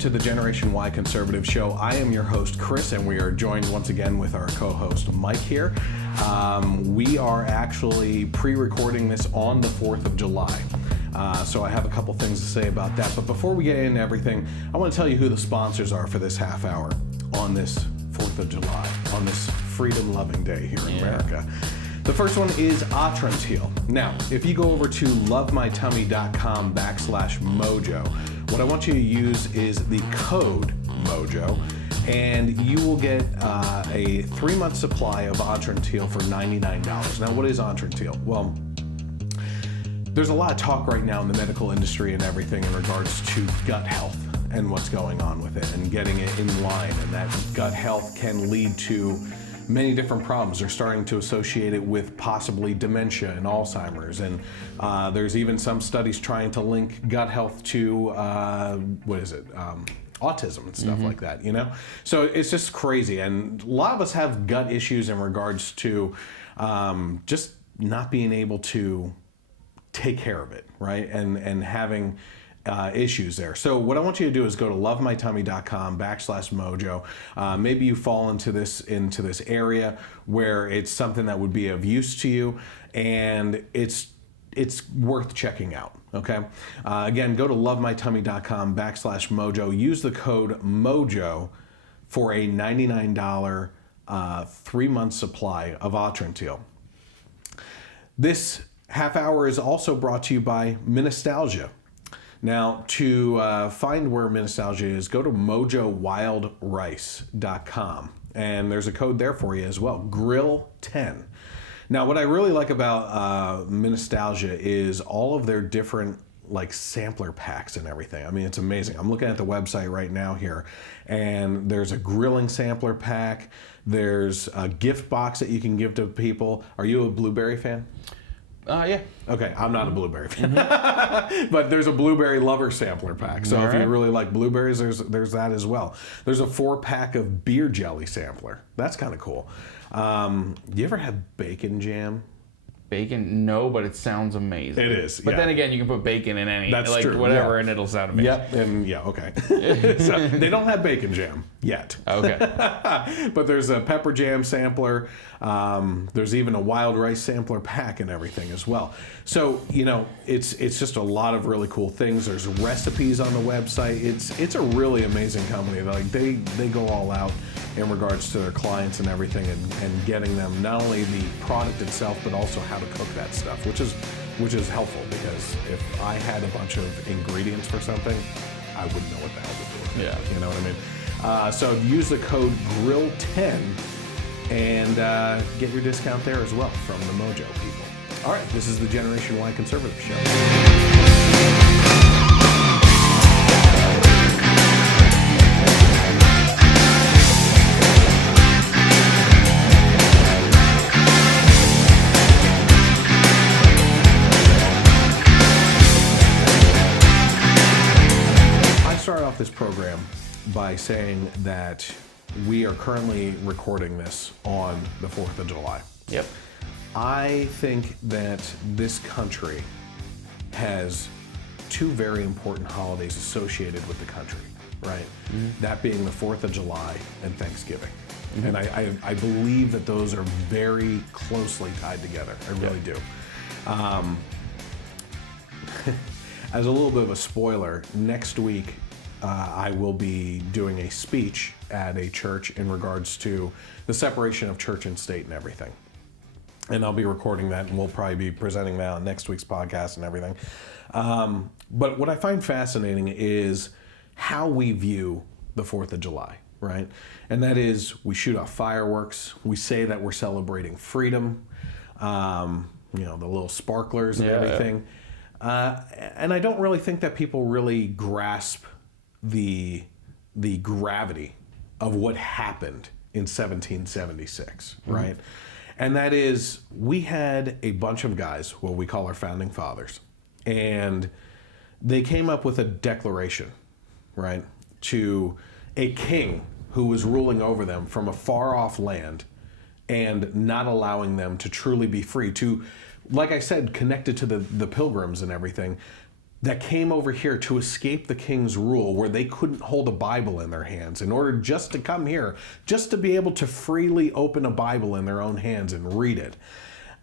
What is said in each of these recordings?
to the Generation Y Conservative Show. I am your host, Chris, and we are joined once again with our co-host, Mike, here. We are actually pre-recording this on the 4th of July. So I have a couple things to say about that. But before we get into everything, I want to tell you who the sponsors are for this half hour on this 4th of July, on this freedom-loving day here in America. The first one is Atrantil. Now, if you go over to lovemytummy.com/mojo, what I want you to use is the code MOJO, and you will get a 3-month supply of Atrantil for $99. Now, what is Atrantil? Well, there's a lot of talk right now in the medical industry and everything in regards to gut health and what's going on with it and getting it in line, and that gut health can lead to many different problems. They're starting to associate it with possibly dementia and Alzheimer's, and there's even some studies trying to link gut health to autism and stuff like that, you know? So it's just crazy, and a lot of us have gut issues in regards to just not being able to take care of it, right? And having issues there. So what I want you to do is go to lovemytummy.com/mojo. Maybe you fall into this area where it's something that would be of use to you, and it's worth checking out. Okay. Again, go to lovemytummy.com/mojo. Use the code MOJO for a $99 3-month supply of Atrantil. This half hour is also brought to you by Nostalgia. Now, to find where Nostalgia is, go to mojowildrice.com, and there's a code there for you as well, Grill10. Now, what I really like about Nostalgia is all of their different sampler packs and everything. I mean, it's amazing. I'm looking at the website right now here, and there's a grilling sampler pack. There's a gift box that you can give to people. Are you a blueberry fan? Yeah. Okay, I'm not a blueberry fan, but there's a blueberry lover sampler pack. So if you really like blueberries, there's that as well. There's a 4-pack of beer jelly sampler. That's kind of cool. You ever have bacon jam? Bacon? No, but it sounds amazing. It is. But then again, you can put bacon in any, That's true, whatever, and it'll sound amazing. Yep, and okay. So they don't have bacon jam yet. Okay. But there's a pepper jam sampler. There's even a wild rice sampler pack and everything as well. So, you know, it's just a lot of really cool things. There's recipes on the website. It's a really amazing company. They go all out in regards to their clients and everything, and getting them not only the product itself, but also how to cook that stuff, which is helpful, because if I had a bunch of ingredients for something, I wouldn't know what the hell to do with it. Yeah. You know what I mean? So use the code GRILL10 and get your discount there as well from the Mojo people. All right, this is the Generation Y Conservative Show. This program by saying that we are currently recording this on the 4th of July. Yep. I think that this country has 2 very important holidays associated with the country, right? Mm-hmm. That being the 4th of July and Thanksgiving. Mm-hmm. And I believe that those are very closely tied together. I really do. As a little bit of a spoiler, next week I will be doing a speech at a church in regards to the separation of church and state and everything. And I'll be recording that, and we'll probably be presenting that on next week's podcast and everything. But what I find fascinating is how we view the 4th of July, right? And that is, we shoot off fireworks. We say that we're celebrating freedom, the little sparklers and everything. And I don't really think that people really grasp the gravity of what happened in 1776, right? And that is, we had a bunch of guys, what we call our founding fathers, and they came up with a declaration, right, to a king who was ruling over them from a far-off land and not allowing them to truly be free, to, like I said, connected to the pilgrims and everything, that came over here to escape the king's rule, where they couldn't hold a Bible in their hands, in order just to come here, just to be able to freely open a Bible in their own hands and read it,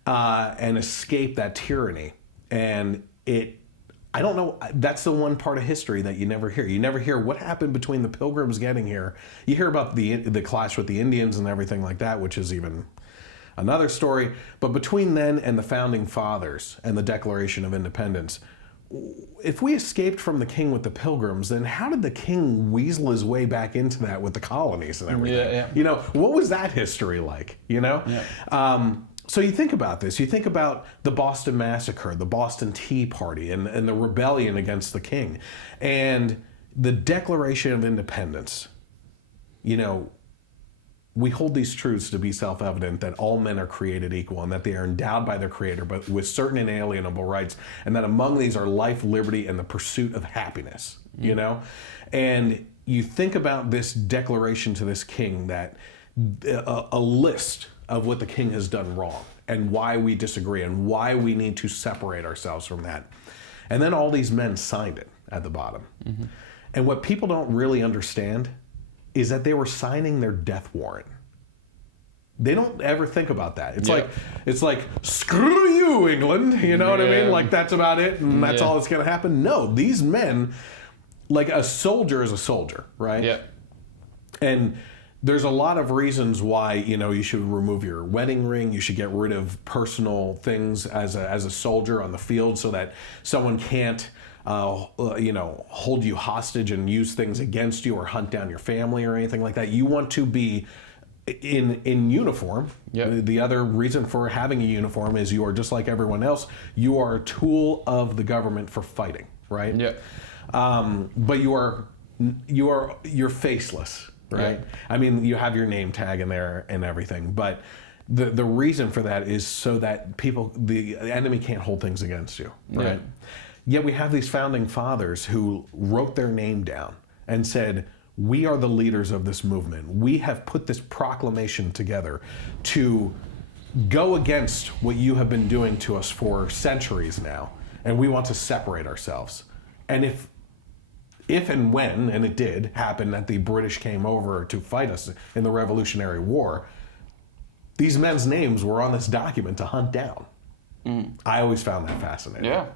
and escape that tyranny. And I don't know, that's the one part of history that you never hear. You never hear what happened between the Pilgrims getting here. You hear about the clash with the Indians and everything like that, which is even another story. But between then and the Founding Fathers and the Declaration of Independence, if we escaped from the king with the Pilgrims, then how did the king weasel his way back into that with the colonies and everything? Yeah. You know, what was that history like, you know? Yeah. So you think about this. You think about the Boston Massacre, the Boston Tea Party, and the rebellion against the king, and the Declaration of Independence. You know, we hold these truths to be self-evident, that all men are created equal and that they are endowed by their Creator but with certain inalienable rights, and that among these are life, liberty, and the pursuit of happiness, you know? And you think about this declaration to this king, that a list of what the king has done wrong and why we disagree and why we need to separate ourselves from that. And then all these men signed it at the bottom. Mm-hmm. And what people don't really understand is that they were signing their death warrant. They don't ever think about that. It's like screw you, England. You know what I mean? Like, that's about it, and that's all that's going to happen. No, these men, like, a soldier is a soldier, right? Yeah. And there's a lot of reasons why, you know, you should remove your wedding ring. You should get rid of personal things as a soldier on the field, so that someone can't, you know, hold you hostage and use things against you or hunt down your family or anything like that. You want to be in uniform. Yep. The other reason for having a uniform is you are just like everyone else. You are a tool of the government for fighting, right? Yeah. But you're faceless. Right? Yeah. I mean, you have your name tag in there and everything, but the reason for that is so that the enemy can't hold things against you, right? Yeah. Yet we have these founding fathers who wrote their name down and said, we are the leaders of this movement. We have put this proclamation together to go against what you have been doing to us for centuries now, and we want to separate ourselves. And if and when, and it did happen, that the British came over to fight us in the Revolutionary War, these men's names were on this document to hunt down. I always found that fascinating. Yeah.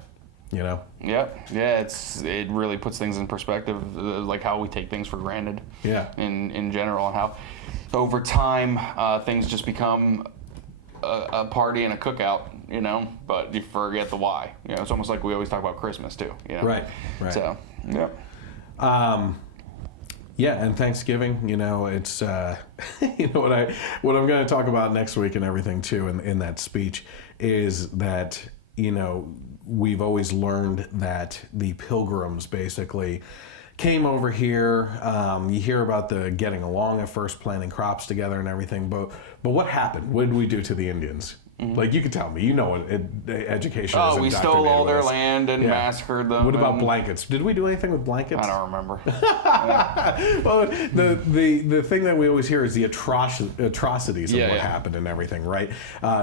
You know? Yeah. It really puts things in perspective, like how we take things for granted. Yeah. In general, and how over time things just become a party and a cookout, you know, but you forget the why. You know, it's almost like we always talk about Christmas too. You know? Right. So, yeah. Yeah, and Thanksgiving, you know, it's you know what I'm going to talk about next week and everything too in that speech is that, you know, we've always learned that the Pilgrims basically came over here. You hear about the getting along at first, planting crops together and everything, but what happened? What did we do to the Indians? Mm-hmm. Like, you could tell me, you know what education is. Oh, we stole all their land and massacred them. What about blankets? Did we do anything with blankets? I don't remember. Well, the thing that we always hear is the atrocities of what happened and everything, right?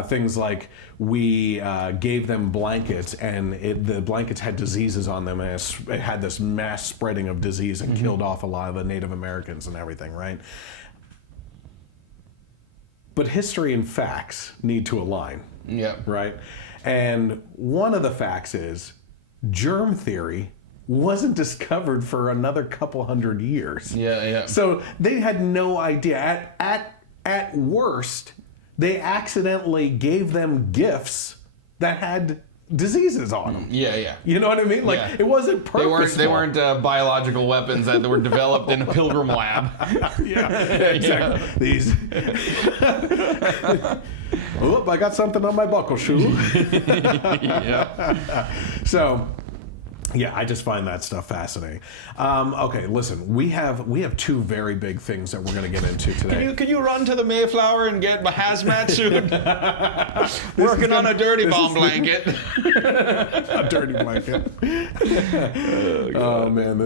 Things like we gave them blankets, and the blankets had diseases on them, and it had this mass spreading of disease and killed off a lot of the Native Americans and everything, right? But history and facts need to align. Yeah. Right? And one of the facts is germ theory wasn't discovered for another couple hundred years. Yeah. So they had no idea. At worst, they accidentally gave them gifts that had diseases on them. Yeah. You know what I mean? Like, it wasn't purposeful. They weren't biological weapons that were developed in a pilgrim lab. Yeah, exactly. Yeah. These. Oh, I got something on my buckle shoe. Yeah. So, yeah, I just find that stuff fascinating. Okay, listen, we have two very big things that we're going to get into today. Can you run to the Mayflower and get my hazmat suit? Working on a dirty bomb blanket. A dirty blanket. Oh man,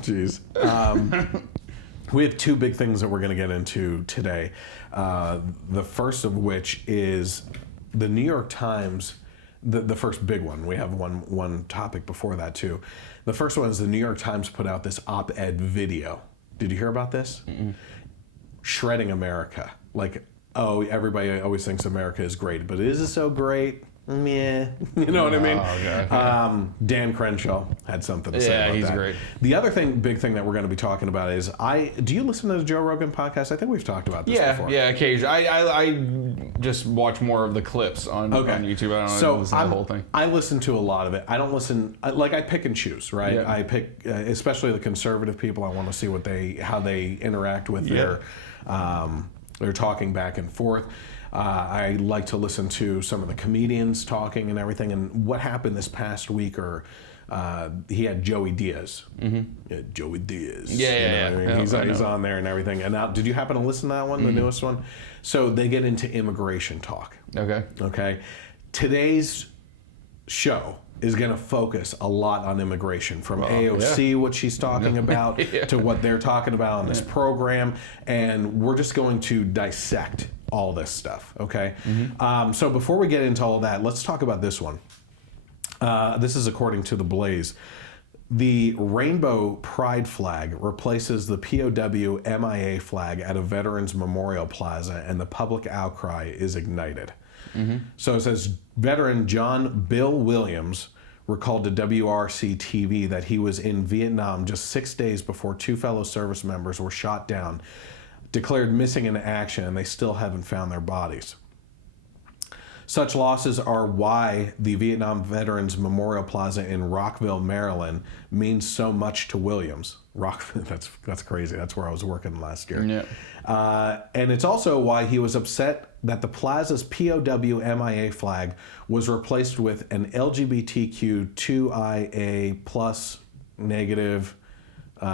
geez. We have two big things that we're going to get into today. The first of which is the New York Times the first big one. We have one topic before that too. The first one is the New York Times put out this op-ed video. Did you hear about this? Mm-mm. Shredding America. Like, oh, everybody always thinks America is great, but is it so great? Meh. You know what I mean? Okay. Dan Crenshaw had something to say about that. Yeah, he's great. The other big thing that we're going to be talking about is, do you listen to the Joe Rogan podcast? I think we've talked about this before. Yeah, occasionally. I just watch more of the clips on YouTube. I don't listen to the whole thing. I listen to a lot of it. I don't listen, like I pick and choose, right? Yeah. I pick, especially the conservative people, I want to see how they interact with their talking back and forth. I like to listen to some of the comedians talking and everything. And what happened this past week, he had Joey Diaz. Mm-hmm. Yeah, Joey Diaz. He's on there and everything. And now, did you happen to listen to that one, the newest one? So they get into immigration talk. Okay. Today's show is going to focus a lot on immigration, from AOC, what she's talking about, to what they're talking about on this program. And we're just going to dissect all this stuff, okay? Mm-hmm. So before we get into all that, let's talk about this one. This is according to The Blaze. The rainbow pride flag replaces the POW MIA flag at a Veterans Memorial Plaza, and the public outcry is ignited. Mm-hmm. So it says, veteran John Bill Williams recalled to WRC-TV that he was in Vietnam just 6 days before 2 fellow service members were shot down, declared missing in action, and they still haven't found their bodies. Such losses are why the Vietnam Veterans Memorial Plaza in Rockville, Maryland means so much to Williams. That's crazy. That's where I was working last year. Yeah. And it's also why he was upset that the plaza's POW MIA flag was replaced with an LGBTQ2IA plus negative /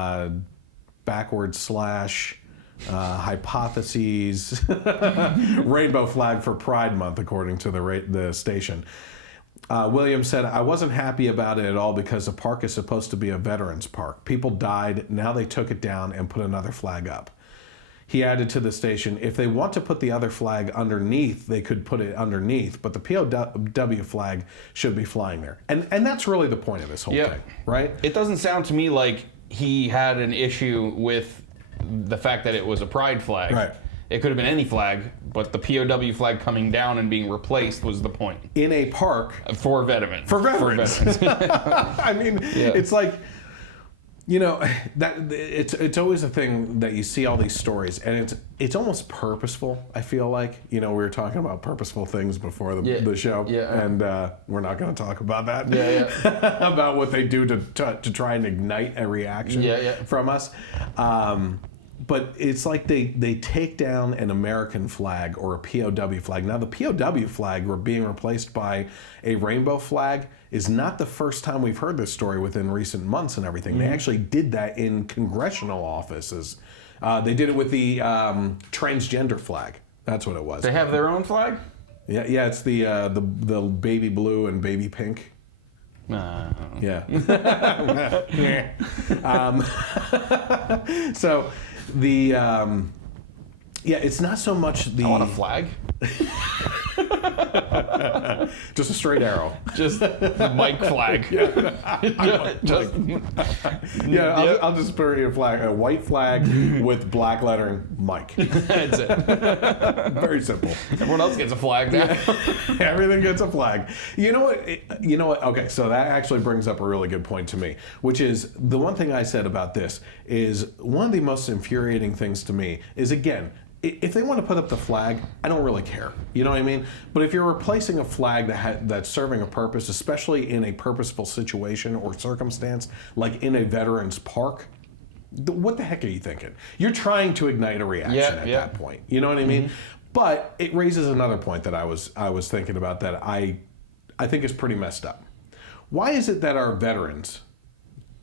hypotheses rainbow flag for Pride Month, according to the station. Williams said, I wasn't happy about it at all because the park is supposed to be a veterans park. People died, now they took it down and put another flag up. He added to the station, if they want to put the other flag underneath, they could put it underneath, but the POW flag should be flying there. And that's really the point of this whole thing, right? It doesn't sound to me like he had an issue with the fact that it was a pride flag. Right. It could have been any flag, but the POW flag coming down and being replaced was the point. In a park. For veterans. I mean, it's like, that it's always a thing that you see all these stories, and it's almost purposeful, I feel like. We were talking about purposeful things before the show, and we're not going to talk about that. About what they do to try and ignite a reaction from us. But it's like they take down an American flag or a POW flag. Now, the POW flag being replaced by a rainbow flag is not the first time we've heard this story within recent months and everything. Mm-hmm. They actually did that in congressional offices. They did it with the transgender flag. That's what it was. They have their own flag? Yeah. It's the baby blue and baby pink. Yeah. So it's not so much the. I want a flag. Just a straight arrow. Just Mike flag. I'll just put a flag, a white flag with black lettering, Mike. That's it. Very simple. Everyone else gets a flag now. Everything gets a flag. You know what? Okay, so that actually brings up a really good point to me, which is the one thing I said about this is one of the most infuriating things to me is, again, if they want to put up the flag, I don't really care. You know what I mean? But if you're replacing a flag that's serving a purpose, especially in a purposeful situation or circumstance, like in a veterans park, what the heck are you thinking? You're trying to ignite a reaction at that point. You know what I mean? Mm-hmm. But it raises another point that I was thinking about that I think is pretty messed up. Why is it that our veterans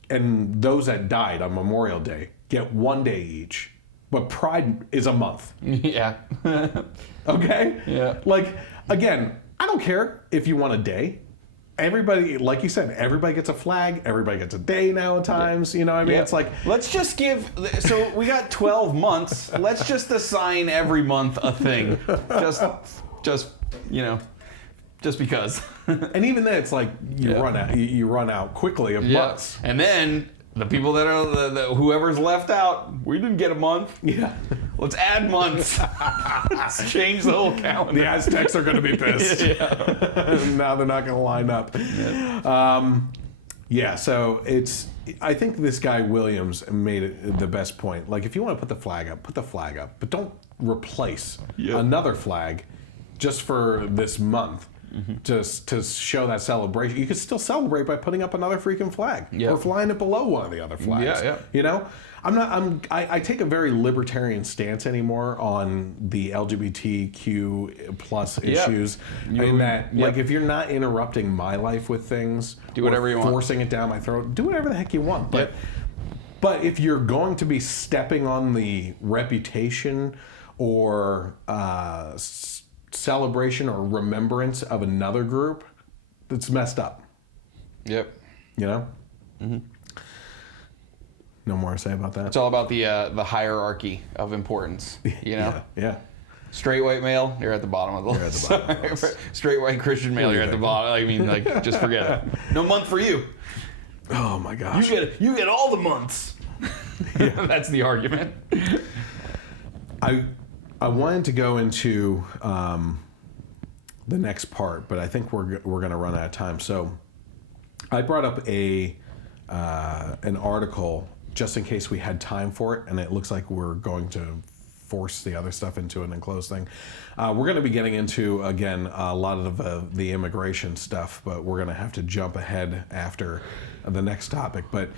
and those that died on Memorial Day get 1 day each, but Pride is a month? Yeah. Okay? Yeah. Like, again, I don't care if you want a day. Everybody, like you said, everybody gets a flag. Everybody gets a day now at times. You know what I mean? It's like, let's just give, so we got 12 months. Let's just assign every month a thing. Just Just because. And even then, it's like you run out quickly of months. And then the people that are whoever's left out, we didn't get a month. Yeah. Let's add months. Let's change the whole calendar. The Aztecs are going to be pissed. Now they're not going to line up. So I think this guy Williams made it the best point. Like, if you want to put the flag up, but don't replace another flag just for this month. Just to show that celebration. You could still celebrate by putting up another freaking flag or flying it below one of the other flags. You know, I take a very libertarian stance anymore on the LGBTQ plus issues. Like, if you're not interrupting my life with things, do whatever you want, forcing it down my throat, do whatever the heck you want. But if you're going to be stepping on the reputation or celebration or remembrance of another group, that's messed up. You know? No more to say about that. It's all about the hierarchy of importance, you know? Straight white male, you're at the bottom of the list. Straight white Christian male, you're at the bottom. I mean, like, just forget it. No month for you. Oh my gosh. You get all the months. That's the argument. I wanted to go into the next part, but I think we're going to run out of time. So I brought up an article just in case we had time for it, and it looks like we're going to force the other stuff into an enclosed thing. We're going to be getting into, again, a lot of the immigration stuff, but we're going to have to jump ahead after the next topic. But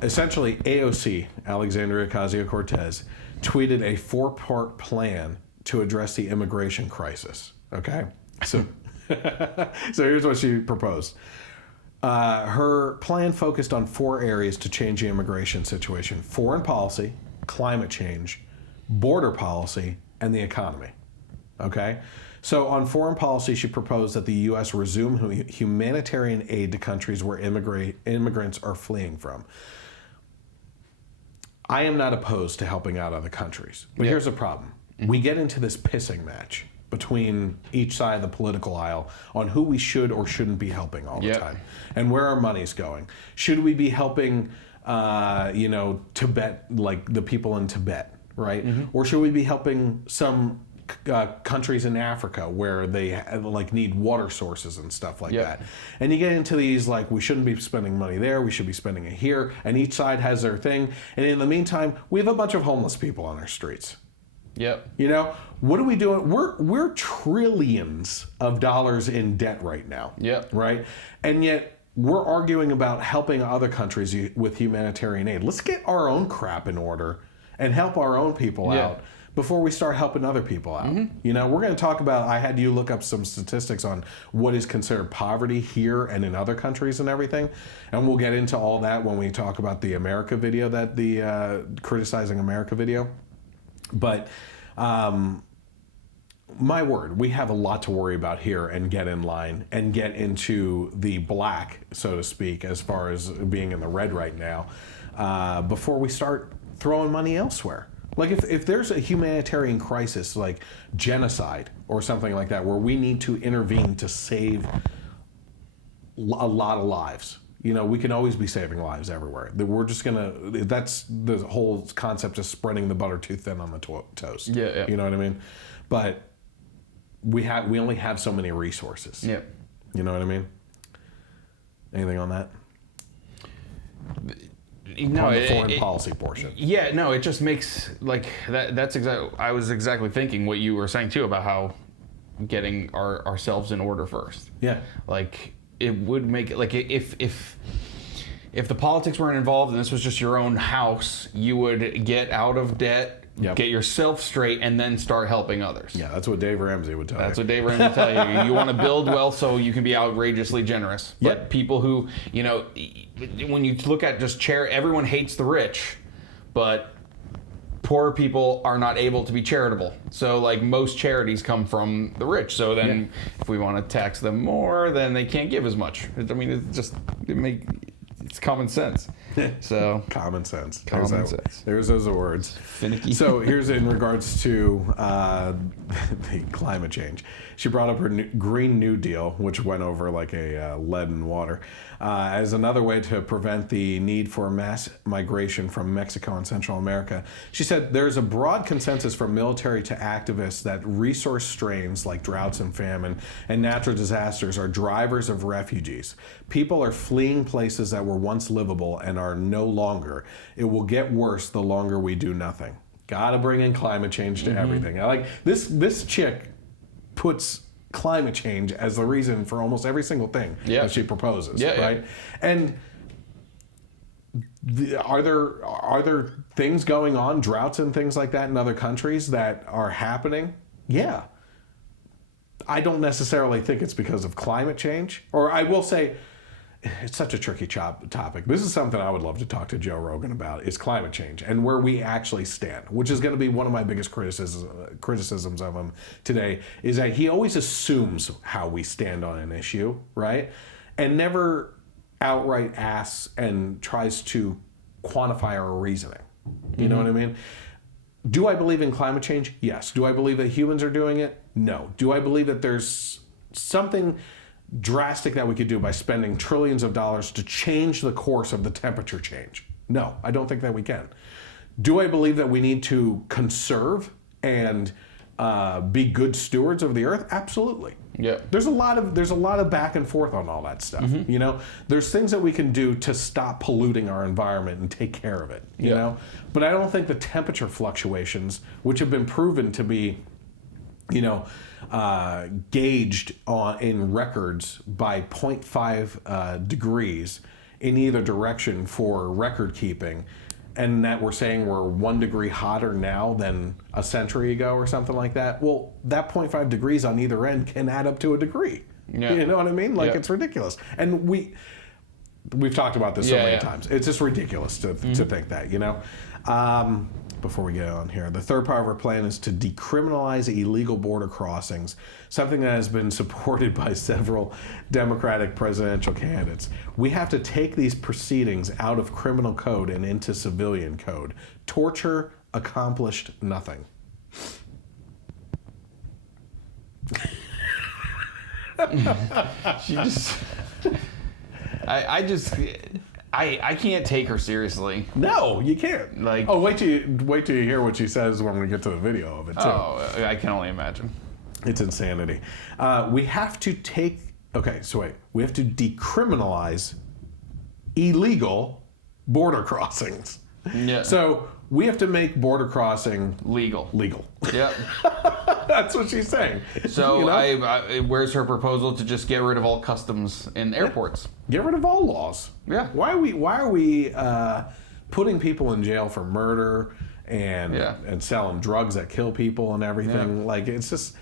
essentially, AOC, Alexandria Ocasio Cortez, tweeted a 4-part plan to address the immigration crisis. Okay? So here's what she proposed. Her plan focused on 4 areas to change the immigration situation: foreign policy, climate change, border policy, and the economy. Okay? So on foreign policy, she proposed that the U.S. resume humanitarian aid to countries where immigrants are fleeing from. I am not opposed to helping out other countries, but here's the problem. We get into this pissing match between each side of the political aisle on who we should or shouldn't be helping all the time, and where our money's going. Should we be helping, Tibet, like the people in Tibet, right? Or should we be helping some countries in Africa where they need water sources and stuff like that? And you get into these, like, we shouldn't be spending money there, we should be spending it here, and each side has their thing. And in the meantime, we have a bunch of homeless people on our streets. You know, what are we doing? We're trillions of dollars in debt right now. Right? And yet we're arguing about helping other countries with humanitarian aid. Let's get our own crap in order and help our own people out before we start helping other people out. You know, we're going to talk about, I had you look up some statistics on what is considered poverty here and in other countries and everything. And we'll get into all that when we talk about the America video, that the Criticizing America video. But my word, we have a lot to worry about here and get in line and get into the black, so to speak, as far as being in the red right now, before we start throwing money elsewhere. Like, if there's a humanitarian crisis like genocide or something like that, where we need to intervene to save a lot of lives, you know, we can always be saving lives everywhere. We're just that's the whole concept of spreading the butter too thin on the toast. You know what I mean? But we only have so many resources. You know what I mean? Anything on that? No, on the foreign policy portion. It just makes, like, that's exactly, I was exactly thinking what you were saying too about how getting ourselves in order first. Like, it would make it, like, if the politics weren't involved and this was just your own house, you would get out of debt, get yourself straight, and then start helping others. That's what Dave Ramsey would tell you. That's what Dave Ramsey would tell you. You want to build wealth so you can be outrageously generous. But people who, you know, when you look at just everyone hates the rich, but poor people are not able to be charitable. So, like, most charities come from the rich. So then if we want to tax them more, then they can't give as much. I mean, it's common sense. So common sense. Common sense. There's those words. Finicky. So here's in regards to the climate change. She brought up her Green New Deal, which went over like a lead in water, as another way to prevent the need for mass migration from Mexico and Central America. She said there's a broad consensus from military to activists that resource strains like droughts and famine and natural disasters are drivers of refugees. People are fleeing places that were once livable and are no longer. It will get worse the longer we do nothing. Gotta bring in climate change to everything. I like this chick puts climate change as the reason for almost every single thing that she proposes, right? And are there things going on, droughts and things like that in other countries that are happening? Yeah. I don't necessarily think it's because of climate change, or I will say it's such a tricky topic. This is something I would love to talk to Joe Rogan about, is climate change and where we actually stand, which is going to be one of my biggest criticisms of him today, is that he always assumes how we stand on an issue, right? And never outright asks and tries to quantify our reasoning. You know what I mean? Do I believe in climate change? Yes. Do I believe that humans are doing it? No. Do I believe that there's something drastic that we could do by spending trillions of dollars to change the course of the temperature change? No, I don't think that we can. Do I believe that we need to conserve and be good stewards of the earth? Absolutely. Yeah. There's a lot of back and forth on all that stuff. You know, there's things that we can do to stop polluting our environment and take care of it. You know, but I don't think the temperature fluctuations, which have been proven to be, you know, gauged in records by 0.5 degrees in either direction for record keeping, and that we're saying we're 1 degree hotter now than a century ago or something like that. Well, that 0.5 degrees on either end can add up to a degree. Yeah. You know what I mean? Like, it's ridiculous. And we've talked about this so many times. It's just ridiculous to think that, you know? Before we get on here, the third part of our plan is to decriminalize illegal border crossings, something that has been supported by several Democratic presidential candidates. We have to take these proceedings out of criminal code and into civilian code. Torture accomplished nothing. She just... I can't take her seriously. No, you can't. Like, oh, wait till you hear what she says when we get to the video of it too. Oh, I can only imagine. It's insanity. We have to we have to decriminalize illegal border crossings. Yeah. So we have to make border crossing legal. Yep. That's what she's saying. So, you know? Where's her proposal to just get rid of all customs in airports? Get rid of all laws. Yeah. Why are we putting people in jail for murder and selling drugs that kill people and everything? Like, it's just,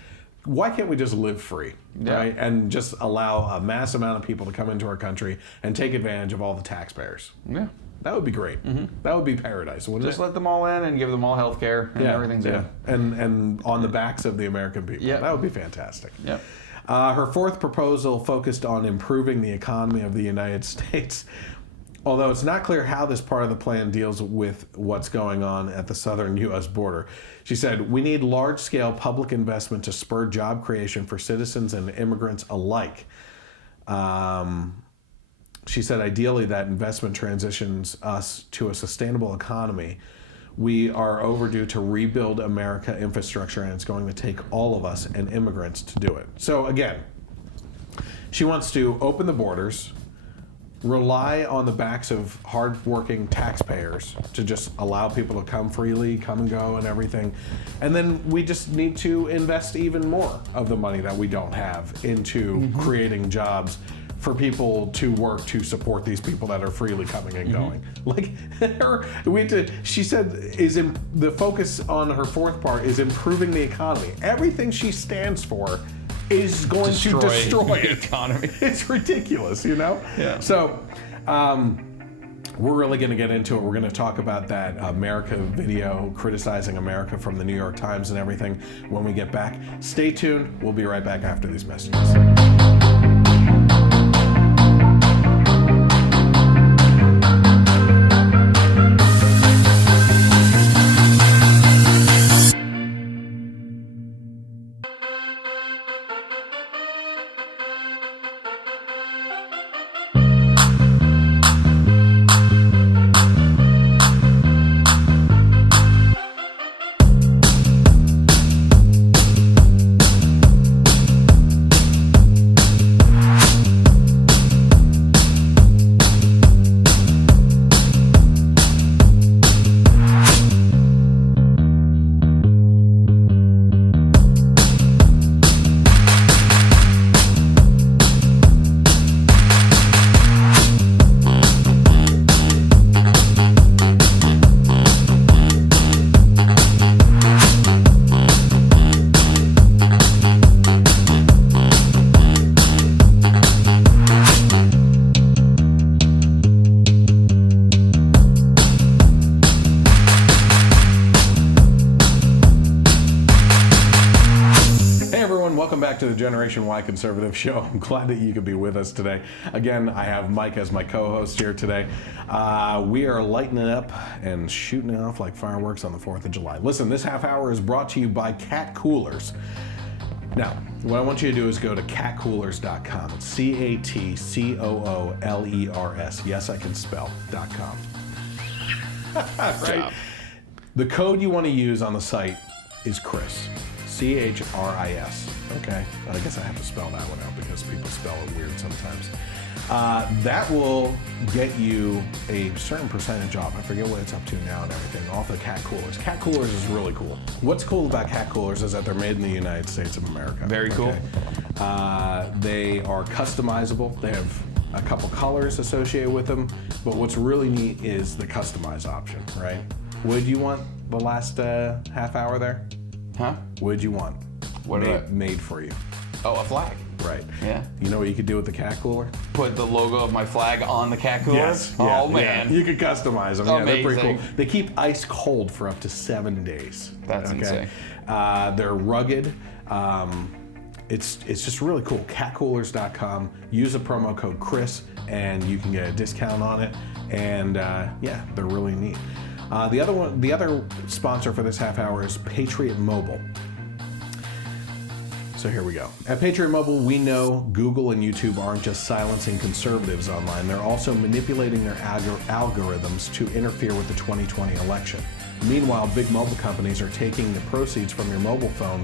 why can't we just live free, right? And just allow a mass amount of people to come into our country and take advantage of all the taxpayers? Yeah. That would be great. That would be paradise, wouldn't it? Just let them all in and give them all health care and everything's good. And on the backs of the American people. Yep. That would be fantastic. Yep. Her fourth proposal focused on improving the economy of the United States. Although it's not clear how this part of the plan deals with what's going on at the southern U.S. border. She said, we need large-scale public investment to spur job creation for citizens and immigrants alike. She said, ideally, that investment transitions us to a sustainable economy. We are overdue to rebuild America infrastructure, and it's going to take all of us and immigrants to do it. So again, she wants to open the borders, rely on the backs of hardworking taxpayers to just allow people to come freely, come and go and everything. And then we just need to invest even more of the money that we don't have into creating jobs for people to work to support these people that are freely coming and going. Like, she said, the focus on her fourth part is improving the economy. Everything she stands for is going to destroy the economy. It's ridiculous, you know? Yeah. So, we're really going to get into it. We're going to talk about that America video criticizing America from the New York Times and everything when we get back. Stay tuned. We'll be right back after these messages. welcome back to the Generation Y Conservative Show. I'm glad that you could be with us today. Again, I have Mike as my co-host here today. We are lighting it up and shooting it off like fireworks on the 4th of July. Listen, this half hour is brought to you by Cat Coolers. Now, what I want you to do is go to catcoolers.com. It's CATCOOLERS. Yes, I can spell .com. Right? The code you want to use on the site is Chris. CHRIS. Okay, I guess I have to spell that one out because people spell it weird sometimes. That will get you a certain percentage off. I forget what it's up to now and everything, off of Cat Coolers. Cat Coolers is really cool. What's cool about Cat Coolers is that they're made in the United States of America. Very cool. They are customizable. They have a couple colors associated with them, but what's really neat is the customize option, right? What did you want the last half hour there? Huh? What did you want? What made for you? Oh, a flag. Right. Yeah. You know what you could do with the Cat Cooler? Put the logo of my flag on the Cat Cooler? Yes. Oh, man. Yeah. You could customize them. Amazing. Yeah, they're pretty cool. They keep ice cold for up to 7 days. That's insane. They're rugged. It's just really cool. Catcoolers.com. Use the promo code Chris, and you can get a discount on it. And yeah, they're really neat. The other sponsor for this half hour is Patriot Mobile. So here we go. At Patriot Mobile, we know Google and YouTube aren't just silencing conservatives online. They're also manipulating their algorithms to interfere with the 2020 election. Meanwhile, big mobile companies are taking the proceeds from your mobile phone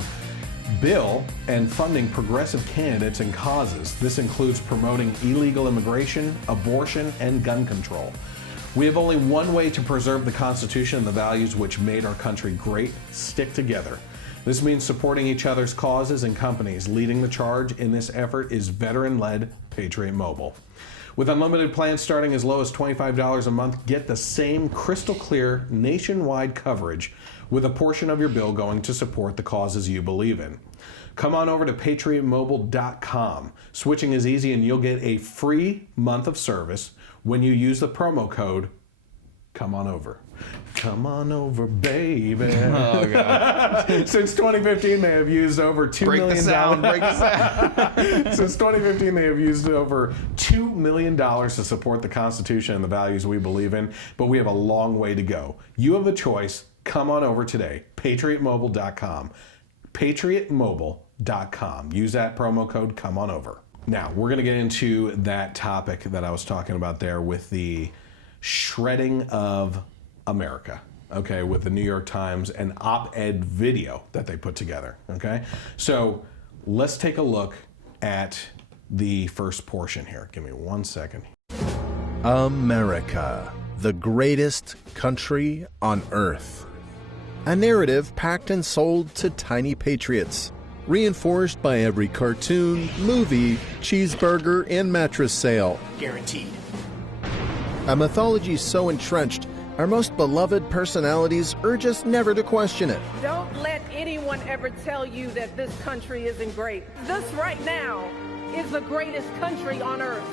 bill and funding progressive candidates and causes. This includes promoting illegal immigration, abortion, and gun control. We have only one way to preserve the Constitution and the values which made our country great: stick together. This means supporting each other's causes and companies. Leading the charge in this effort is veteran-led Patriot Mobile. With unlimited plans starting as low as $25 a month, get the same crystal clear nationwide coverage with a portion of your bill going to support the causes you believe in. Come on over to patriotmobile.com. Switching is easy, and you'll get a free month of service when you use the promo code Come On Over. Come on over, baby. Oh, God. Since 2015, they have used over $2 million. Break the sound. Since 2015, they have used over $2 million to support the Constitution and the values we believe in, but we have a long way to go. You have a choice. Come on over today. PatriotMobile.com. PatriotMobile.com. Use that promo code, Come On Over. Now, we're going to get into that topic that I was talking about there with the shredding of America, okay, with the New York Times and op-ed video that they put together, okay? So let's take a look at the first portion here. Give me 1 second. America, the greatest country on earth. A narrative packed and sold to tiny patriots, reinforced by every cartoon, movie, cheeseburger, and mattress sale. Guaranteed. A mythology so entrenched, our most beloved personalities urge us never to question it. Don't let anyone ever tell you that this country isn't great. This right now is the greatest country on earth.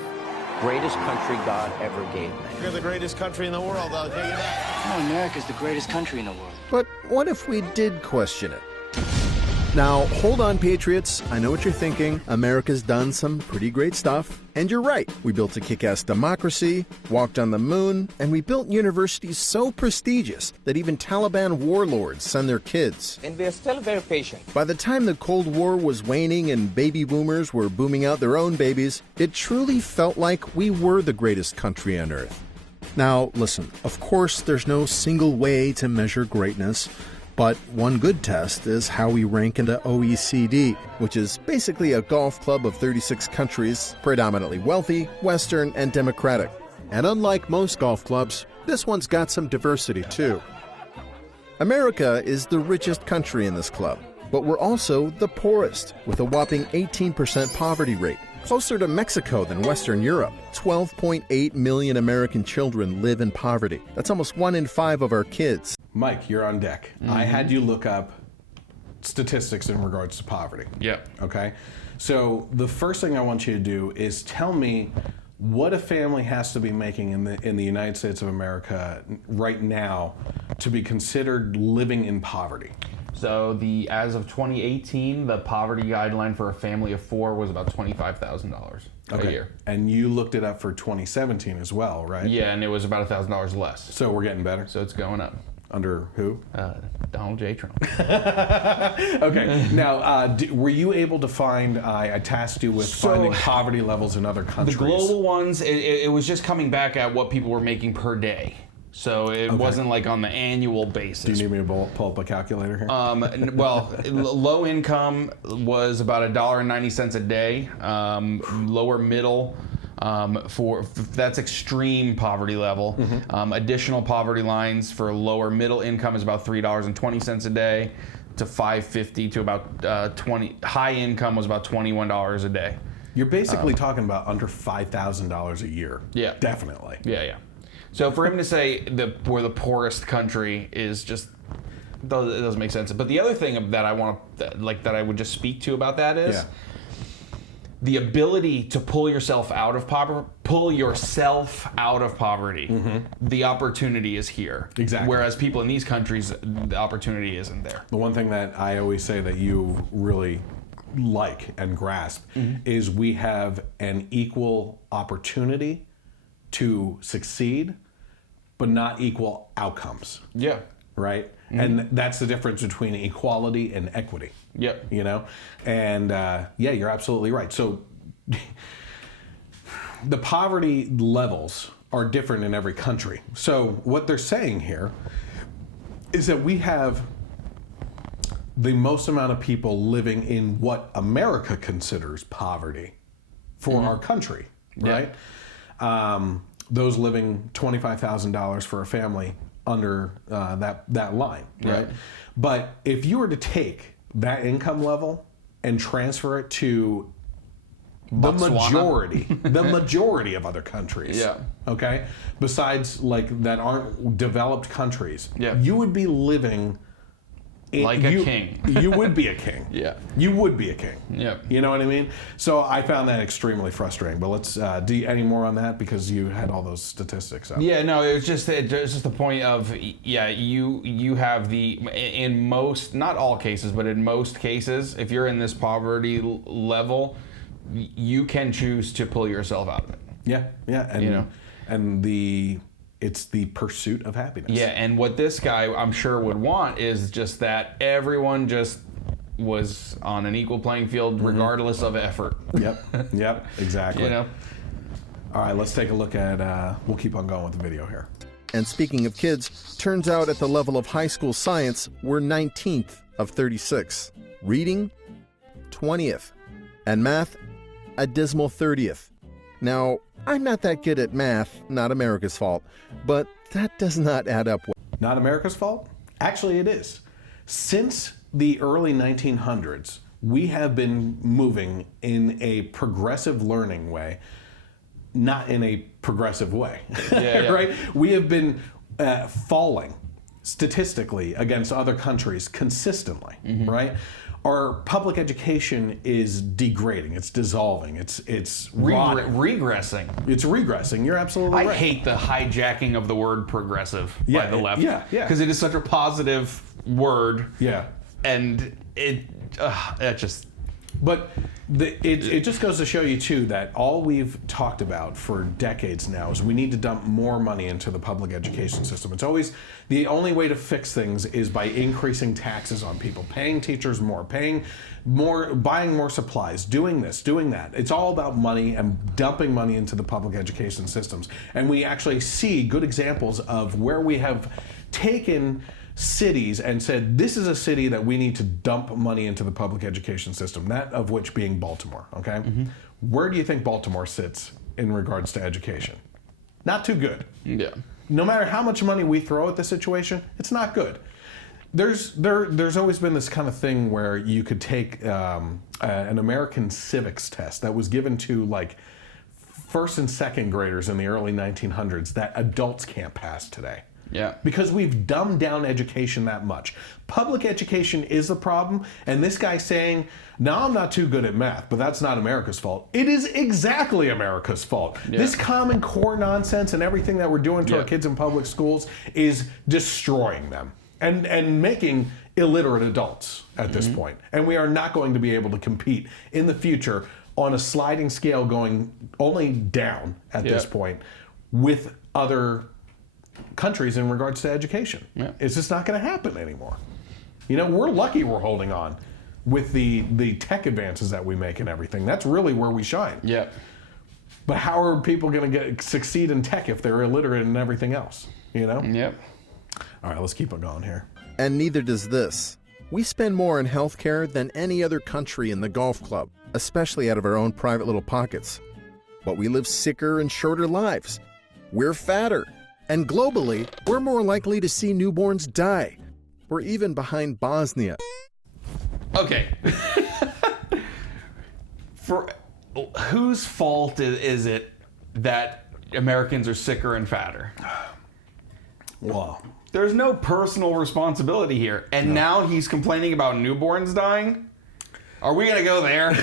Greatest country God ever gave me. You're the greatest country in the world, I'll tell you that. No, America's the greatest country in the world. But what if we did question it? Now, hold on, patriots. I know what you're thinking. America's done some pretty great stuff. And you're right. We built a kick-ass democracy, walked on the moon, and we built universities so prestigious that even Taliban warlords send their kids. And we're still very patient. By the time the Cold War was waning and baby boomers were booming out their own babies, it truly felt like we were the greatest country on earth. Now, listen, of course, there's no single way to measure greatness. But one good test is how we rank into OECD, which is basically a golf club of 36 countries, predominantly wealthy, Western, and democratic. And unlike most golf clubs, this one's got some diversity too. America is the richest country in this club, but we're also the poorest, with a whopping 18% poverty rate, closer to Mexico than Western Europe. 12.8 million American children live in poverty. That's almost 1 in 5 of our kids. Mike, you're on deck. Mm-hmm. I had you look up statistics in regards to poverty. Yep. Okay? So the first thing I want you to do is tell me what a family has to be making in the United States of America right now to be considered living in poverty. So as of 2018, the poverty guideline for a family of 4 was about $25,000 a year. And you looked it up for 2017 as well, right? Yeah, and it was about $1,000 less. So we're getting better? So it's going up. Under who? Donald J. Trump. Okay. Now, were you able to find, I tasked you with finding poverty levels in other countries. The global ones, it was just coming back at what people were making per day. So it wasn't like on the annual basis. Do you need me to pull up a calculator here? Well, low income was about $1.90 a day. Lower middle, that's extreme poverty level. Additional poverty lines for lower middle income is about $3.20 a day to $5.50 to about 20. High income was about $21 a day. You're basically talking about under $5,000 a year. Yeah, definitely. Yeah. So for him to say we're the poorest country is just it doesn't make sense. But the other thing that I want that I would just speak to about that is the ability to pull yourself out of poverty. The opportunity is here. Exactly. Whereas people in these countries, the opportunity isn't there. The one thing that I always say that you really like and grasp is we have an equal opportunity to succeed, but not equal outcomes. Yeah. Right? And that's the difference between equality and equity. Yep. You know? And yeah, you're absolutely right. So the poverty levels are different in every country. So what they're saying here is that we have the most amount of people living in what America considers poverty for our country, right? Those living $25,000 for a family under that line, right? But if you were to take that income level and transfer it to the majority of other countries, okay, besides like that aren't developed countries, you would be living like a king. You would be a king. Yeah. You would be a king. Yep. You know what I mean? So I found that extremely frustrating. But let's do any more on that because you had all those statistics up. Yeah, no, it was just the point of you have in most, not all cases, but in most cases, if you're in this poverty level, you can choose to pull yourself out of it. Yeah, and it's the pursuit of happiness. Yeah, and what this guy, I'm sure, would want is just that everyone just was on an equal playing field regardless of effort. Yep, exactly. You know? All right, let's take a look at, we'll keep on going with the video here. And speaking of kids, turns out at the level of high school science, we're 19th of 36. Reading, 20th. And math, a dismal 30th. Now, I'm not that good at math, not America's fault, but that does not add up well. Not America's fault? Actually, it is. Since the early 1900s, we have been moving in a progressive learning way, not in a progressive way, right? We have been falling statistically against other countries consistently, right? Our public education is degrading. It's dissolving. It's regressing. It's regressing. You're absolutely right. I hate the hijacking of the word progressive by the left. Because it is such a positive word. Yeah. And that just... But it just goes to show you, too, that all we've talked about for decades now is we need to dump more money into the public education system. It's always the only way to fix things is by increasing taxes on people, paying teachers more, paying more, buying more supplies, doing this, doing that. It's all about money and dumping money into the public education systems. And we actually see good examples of where we have taken cities and said, this is a city that we need to dump money into the public education system, that of which being Baltimore, okay? Where do you think Baltimore sits in regards to education? Not too good. Yeah. No matter how much money we throw at the situation, it's not good. There's always been this kind of thing where you could take an American civics test that was given to like first and second graders in the early 1900s that adults can't pass today. Yeah. Because we've dumbed down education that much. Public education is the problem, and this guy saying, no, I'm not too good at math, but that's not America's fault. It is exactly America's fault. Yeah. This Common Core nonsense and everything that we're doing to our kids in public schools is destroying them and making illiterate adults at this point. And we are not going to be able to compete in the future on a sliding scale going only down at this point with other countries in regards to education. It's just not going to happen anymore. You know, we're lucky we're holding on with the tech advances that we make and everything. That's really where we shine. Yeah. But how are people going to succeed in tech if they're illiterate in everything else? You know? Yep. All right, let's keep it going here. And neither does this. We spend more on healthcare than any other country in the golf club, especially out of our own private little pockets. But we live sicker and shorter lives. We're fatter. And globally, we're more likely to see newborns die. We're even behind Bosnia. Okay. For whose fault is it that Americans are sicker and fatter? Well, there's no personal responsibility here. And now he's complaining about newborns dying? Are we going to go there?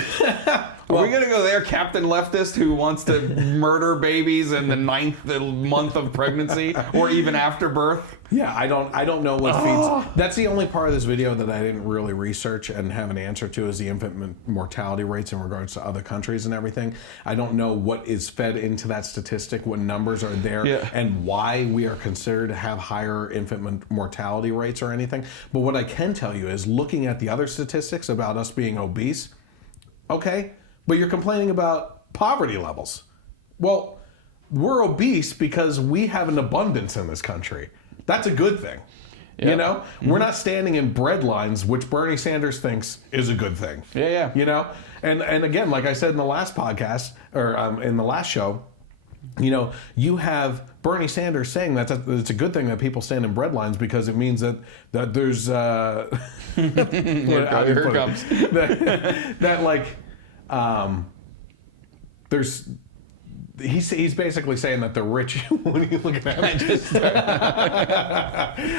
Are we going to go there, Captain Leftist, who wants to murder babies in the 9th month of pregnancy or even after birth? Yeah, I don't know what feeds. That's the only part of this video that I didn't really research and have an answer to, is the infant mortality rates in regards to other countries and everything. I don't know what is fed into that statistic, what numbers are there, and why we are considered to have higher infant mortality rates or anything. But what I can tell you is, looking at the other statistics about us being obese, okay, but you're complaining about poverty levels. Well, we're obese because we have an abundance in this country. That's a good thing. You know, we're not standing in bread lines, which Bernie Sanders thinks is a good thing. You know, and again, like I said in the last podcast, or in the last show, you know, you have Bernie Sanders saying that it's a good thing that people stand in bread lines, because it means that there's Here it comes. that like there's. He's basically saying that the rich. What are you looking at?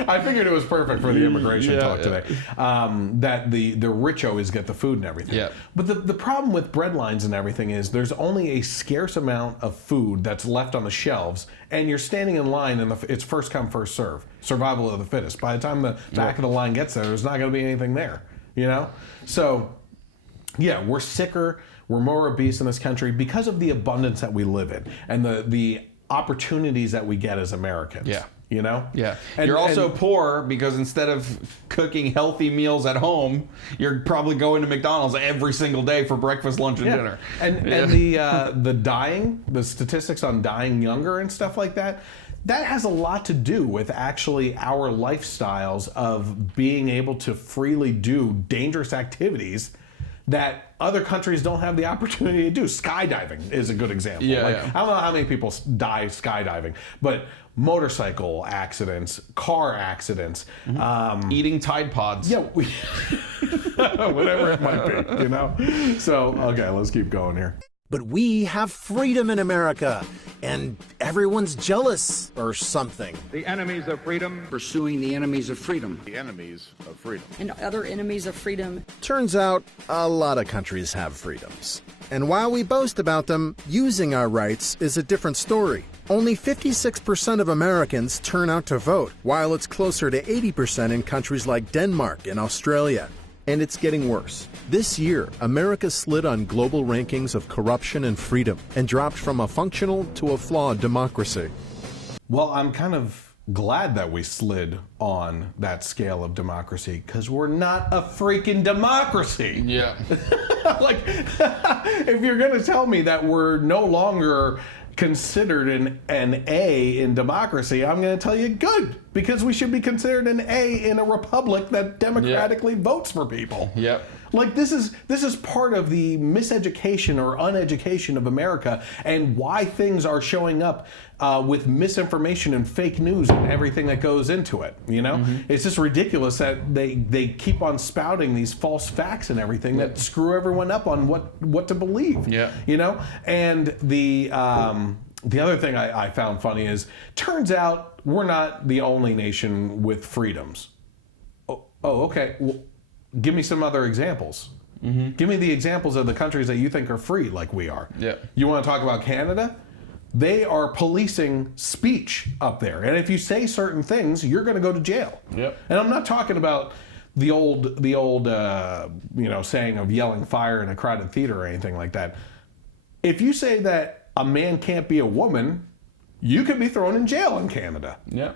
I figured it was perfect for the immigration talk today. That the rich always get the food and everything. But the problem with bread lines and everything is, there's only a scarce amount of food that's left on the shelves, and you're standing in line, and it's first come, first serve, survival of the fittest. By the time the back of the line gets there, there's not going to be anything there. You know, so yeah, we're sicker. We're more obese in this country because of the abundance that we live in and the opportunities that we get as Americans. You know? And you're also poor because instead of cooking healthy meals at home, you're probably going to McDonald's every single day for breakfast, lunch, and dinner. And the dying, the statistics on dying younger and stuff like that, that has a lot to do with actually our lifestyles of being able to freely do dangerous activities that other countries don't have the opportunity to do. Skydiving is a good example. I don't know how many people die skydiving, but motorcycle accidents, car accidents, eating Tide Pods. Whatever it might be, you know? So, okay, let's keep going here. But we have freedom in America, and everyone's jealous or something. The enemies of freedom. Pursuing the enemies of freedom. The enemies of freedom. And other enemies of freedom. Turns out, a lot of countries have freedoms. And while we boast about them, using our rights is a different story. Only 56% of Americans turn out to vote, while it's closer to 80% in countries like Denmark and Australia. And it's getting worse. This year, America slid on global rankings of corruption and freedom and dropped from a functional to a flawed democracy. Well, I'm kind of glad that we slid on that scale of democracy, because we're not a freaking democracy. Like, if you're going to tell me that we're no longer considered an A in democracy, I'm going to tell you good, because we should be considered an A in a republic that democratically votes for people. Like, this is part of the miseducation or uneducation of America, and why things are showing up with misinformation and fake news and everything that goes into it. You know, it's just ridiculous that they keep on spouting these false facts and everything that screw everyone up on what to believe. You know, and the other thing I found funny is, turns out we're not the only nation with freedoms. Oh, okay. Well, give me some other examples. Give me the examples of the countries that you think are free like we are. You want to talk about Canada? They are policing speech up there. And if you say certain things, you're going to go to jail. And I'm not talking about the old saying of yelling fire in a crowded theater or anything like that. If you say that a man can't be a woman, you could be thrown in jail in Canada. Yeah.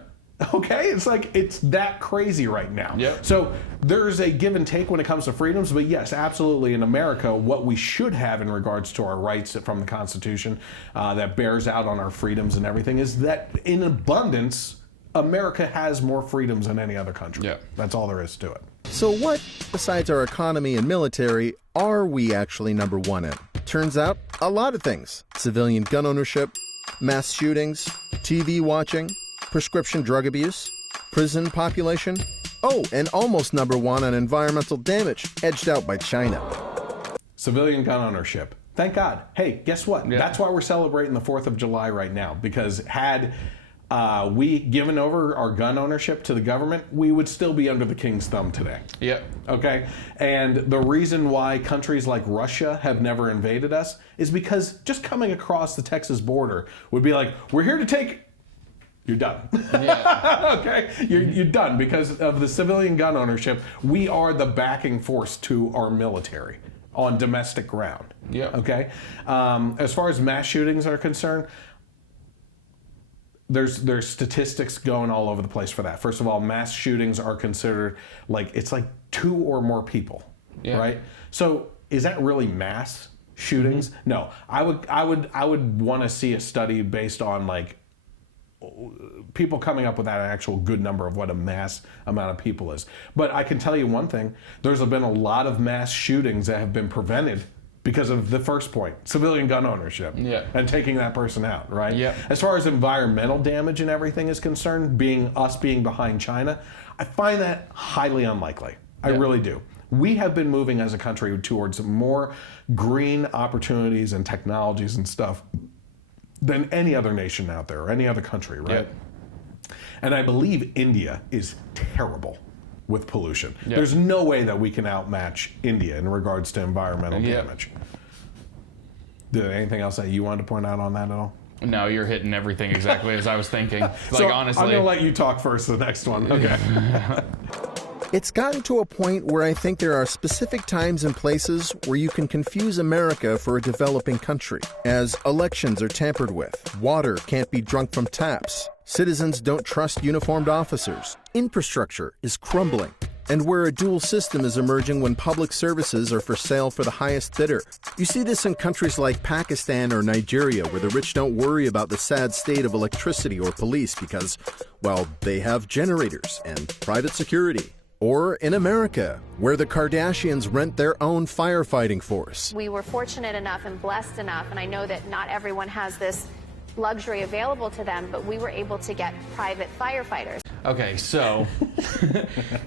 Okay? It's that crazy right now. Yep. So there's a give and take when it comes to freedoms, but yes, absolutely in America, what we should have in regards to our rights from the Constitution that bears out on our freedoms and everything is that in abundance, America has more freedoms than any other country. Yeah. That's all there is to it. So what, besides our economy and military, are we actually number one in? Turns out, a lot of things. Civilian gun ownership, mass shootings, TV watching, prescription drug abuse, prison population. Oh, and almost number one on environmental damage, edged out by China. Civilian gun ownership. Thank God. Hey, guess what? Yeah. That's why we're celebrating the 4th of July right now, because had we given over our gun ownership to the government, we would still be under the king's thumb today. Yep. Okay? And the reason why countries like Russia have never invaded us is because just coming across the Texas border would be like, we're here to take... You're done. Yeah. Okay? You're done because of the civilian gun ownership. We are the backing force to our military on domestic ground. Yeah. Okay? As far as mass shootings are concerned, there's statistics going all over the place for that. First of all, mass shootings are considered it's like 2 or more people, right? So is that really mass shootings? Mm-hmm. No, I would want to see a study based on people coming up with that actual good number of what a mass amount of people is. But I can tell you one thing: there's been a lot of mass shootings that have been prevented because of the first point, civilian gun ownership, and taking that person out, right? Yeah. As far as environmental damage and everything is concerned, being behind China, I find that highly unlikely. I really do. We have been moving as a country towards more green opportunities and technologies and stuff than any other nation out there, or any other country, right? Yeah. And I believe India is terrible with pollution. Yeah. There's no way that we can outmatch India in regards to environmental damage. Anything else that you wanted to point out on that at all? No, you're hitting everything exactly as I was thinking. So honestly, I'm gonna let you talk first. The next one, okay? It's gotten to a point where I think there are specific times and places where you can confuse America for a developing country, as elections are tampered with, water can't be drunk from taps, citizens don't trust uniformed officers, infrastructure is crumbling, and where a dual system is emerging when public services are for sale for the highest bidder. You see this in countries like Pakistan or Nigeria, where the rich don't worry about the sad state of electricity or police because, well, they have generators and private security. Or in America, where the Kardashians rent their own firefighting force. We were fortunate enough and blessed enough, and I know that not everyone has this luxury available to them, but we were able to get private firefighters. Okay, so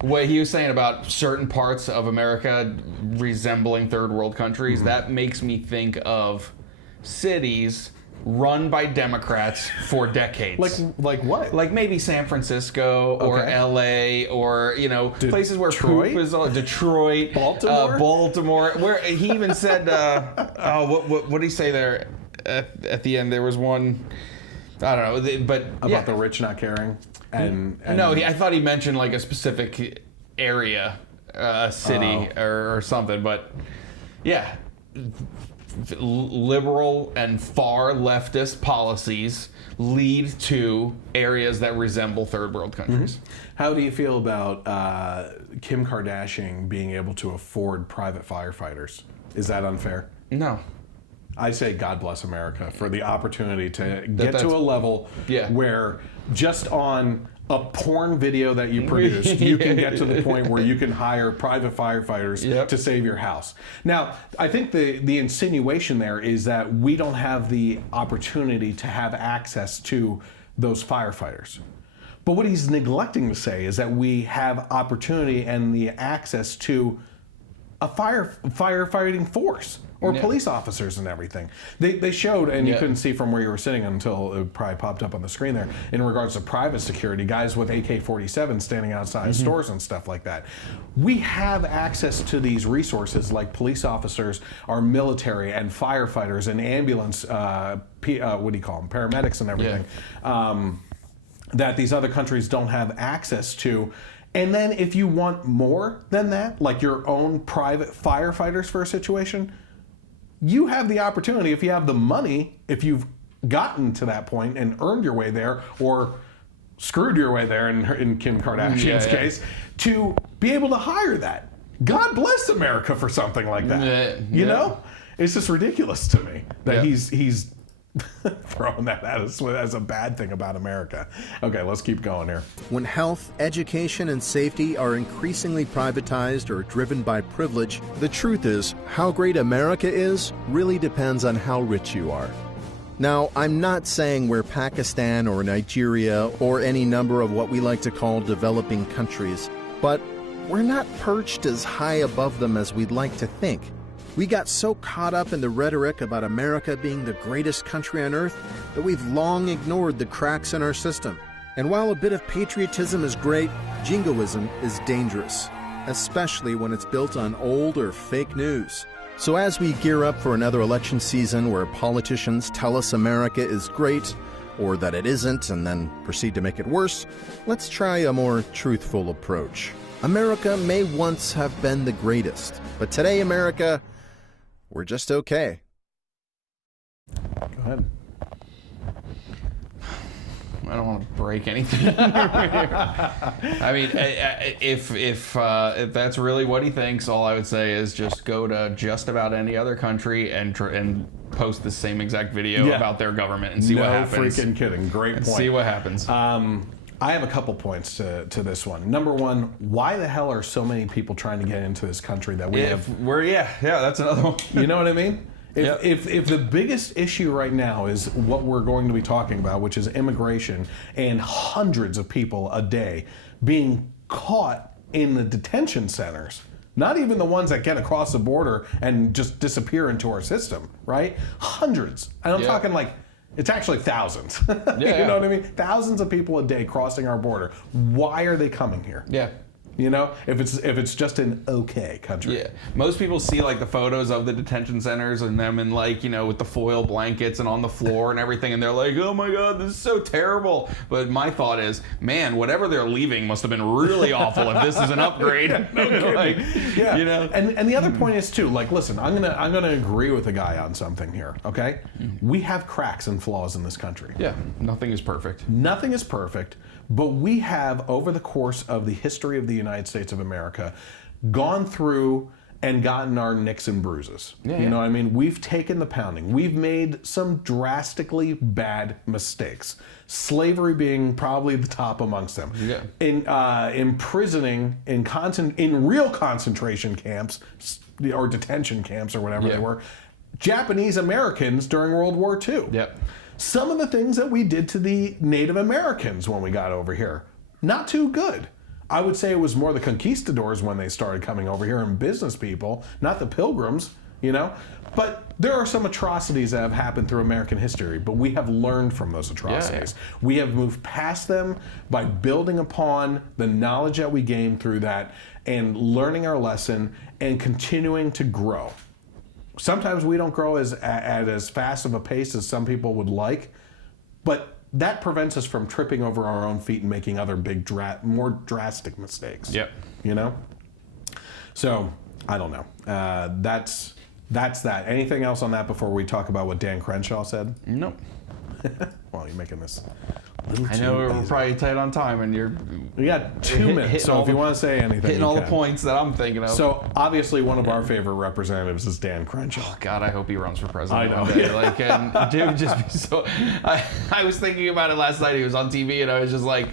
what he was saying about certain parts of America resembling third world countries, that makes me think of cities run by Democrats for decades. Like what? Like maybe San Francisco or LA or, places where poop is all, Detroit, Baltimore, where he even said, what did he say there at the end? There was one, I don't know, but about the rich not caring. And no, I thought he mentioned like a specific area, a city or something, but yeah. Liberal and far leftist policies lead to areas that resemble third world countries. Mm-hmm. How do you feel about Kim Kardashian being able to afford private firefighters? Is that unfair? No. I say God bless America for the opportunity to get to a level where just on a porn video that you produced, you can get to the point where you can hire private firefighters to save your house. Now, I think the insinuation there is that we don't have the opportunity to have access to those firefighters. But what he's neglecting to say is that we have opportunity and the access to a firefighting force or police officers and everything. They showed, and you couldn't see from where you were sitting until it probably popped up on the screen there, in regards to private security, guys with AK-47 standing outside stores and stuff like that. We have access to these resources like police officers, our military, and firefighters, and ambulance, paramedics and everything, that these other countries don't have access to. And then if you want more than that, like your own private firefighters for a situation, you have the opportunity, if you have the money, if you've gotten to that point and earned your way there, or screwed your way there in Kim Kardashian's case, to be able to hire that. God bless America for something like that. You know? It's just ridiculous to me that he's throwing that at us as a bad thing about America. Okay, let's keep going here. When health, education, and safety are increasingly privatized or driven by privilege, the truth is, how great America is really depends on how rich you are. Now, I'm not saying we're Pakistan or Nigeria or any number of what we like to call developing countries, but we're not perched as high above them as we'd like to think. We got so caught up in the rhetoric about America being the greatest country on earth that we've long ignored the cracks in our system. And while a bit of patriotism is great, jingoism is dangerous, especially when it's built on old or fake news. So as we gear up for another election season where politicians tell us America is great, or that it isn't, and then proceed to make it worse, let's try a more truthful approach. America may once have been the greatest, but today, America, we're just okay. Go ahead. I don't want to break anything. I mean, if that's really what he thinks, all I would say is just go to just about any other country and post the same exact video about their government and see what happens. No freaking kidding. Great point. See what happens. I have a couple points to this one. Number one, why the hell are so many people trying to get into this country that we have? That's another one. You know what I mean? If the biggest issue right now is what we're going to be talking about, which is immigration and hundreds of people a day being caught in the detention centers, not even the ones that get across the border and just disappear into our system, right? Hundreds. And I'm talking like, it's actually thousands. You know what I mean? Thousands of people a day crossing our border. Why are they coming here? Yeah. You know, if it's just an okay country. Yeah. Most people see like the photos of the detention centers and them in like, you know, with the foil blankets and on the floor and everything, and they're like, oh my God, this is so terrible. But my thought is, man, whatever they're leaving must have been really awful if this is an upgrade. Like, you know. And the other point is too, like, listen, I'm gonna agree with the guy on something here, okay? We have cracks and flaws in this country. Yeah. Nothing is perfect. Nothing is perfect. But we have, over the course of the history of the United States of America, gone through and gotten our nicks and bruises. You know what I mean? We've taken the pounding. We've made some drastically bad mistakes. Slavery being probably the top amongst them. In imprisoning in real concentration camps or detention camps or whatever they were, Japanese Americans during World War II. Some of the things that we did to the Native Americans when we got over here, not too good. I would say it was more the conquistadors when they started coming over here and business people, not the pilgrims, you know? But there are some atrocities that have happened through American history, but we have learned from those atrocities. We have moved past them by building upon the knowledge that we gained through that and learning our lesson and continuing to grow. Sometimes we don't grow at as fast of a pace as some people would like, but that prevents us from tripping over our own feet and making other big, more drastic mistakes. You know? So, I don't know. That's that. Anything else on that before we talk about what Dan Crenshaw said? No. Well, you're making this I know we're probably tight on time, and we got 2 minutes. So if you want to say anything, hitting all the points that I'm thinking of. So obviously, one of our favorite representatives is Dan Crenshaw. Oh God, I hope he runs for president. I know. One day. Like, and dude would just be so. I was thinking about it last night. He was on TV, and I was just like,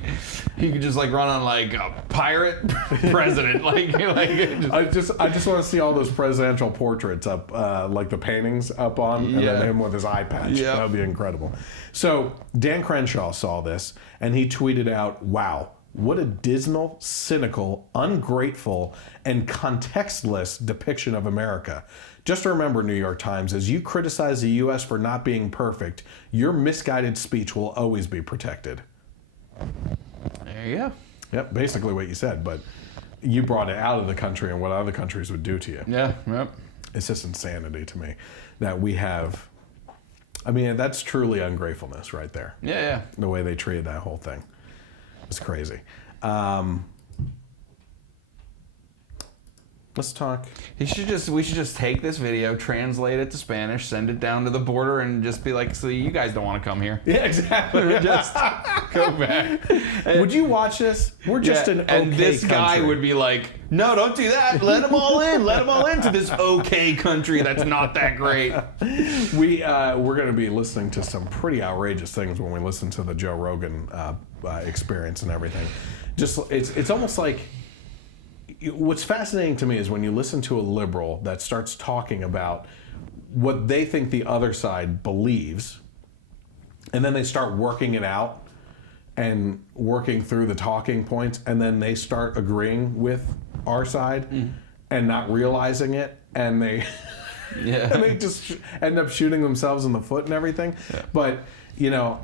he could just like run on like a pirate president. I just want to see all those presidential portraits up, like the paintings up on, and then him with his eye patch. That would be incredible. So Dan Crenshaw saw this, and he tweeted out, "Wow, what a dismal, cynical, ungrateful, and contextless depiction of America. Just remember, New York Times, as you criticize the U.S. for not being perfect, your misguided speech will always be protected." There you go. Yep, basically what you said, but you brought it out of the country and what other countries would do to you. Yeah, yep. It's just insanity to me that we have. I mean, that's truly ungratefulness right there. Yeah. The way they treated that whole thing. It's crazy. Let's talk. We should just take this video, translate it to Spanish, send it down to the border, and just be like, "So you guys don't want to come here?" Yeah, exactly. Just go back. Would you watch this? We're just an okay and this guy country. would be like, "No, don't do that. Let them all in. Let them all into this okay country that's not that great." We're going to be listening to some pretty outrageous things when we listen to the Joe Rogan Experience and everything. Just it's almost like. What's fascinating to me is when you listen to a liberal that starts talking about what they think the other side believes, and then they start working it out and working through the talking points, and then they start agreeing with our side and not realizing it, and they and they just end up shooting themselves in the foot and everything. Yeah. But you know,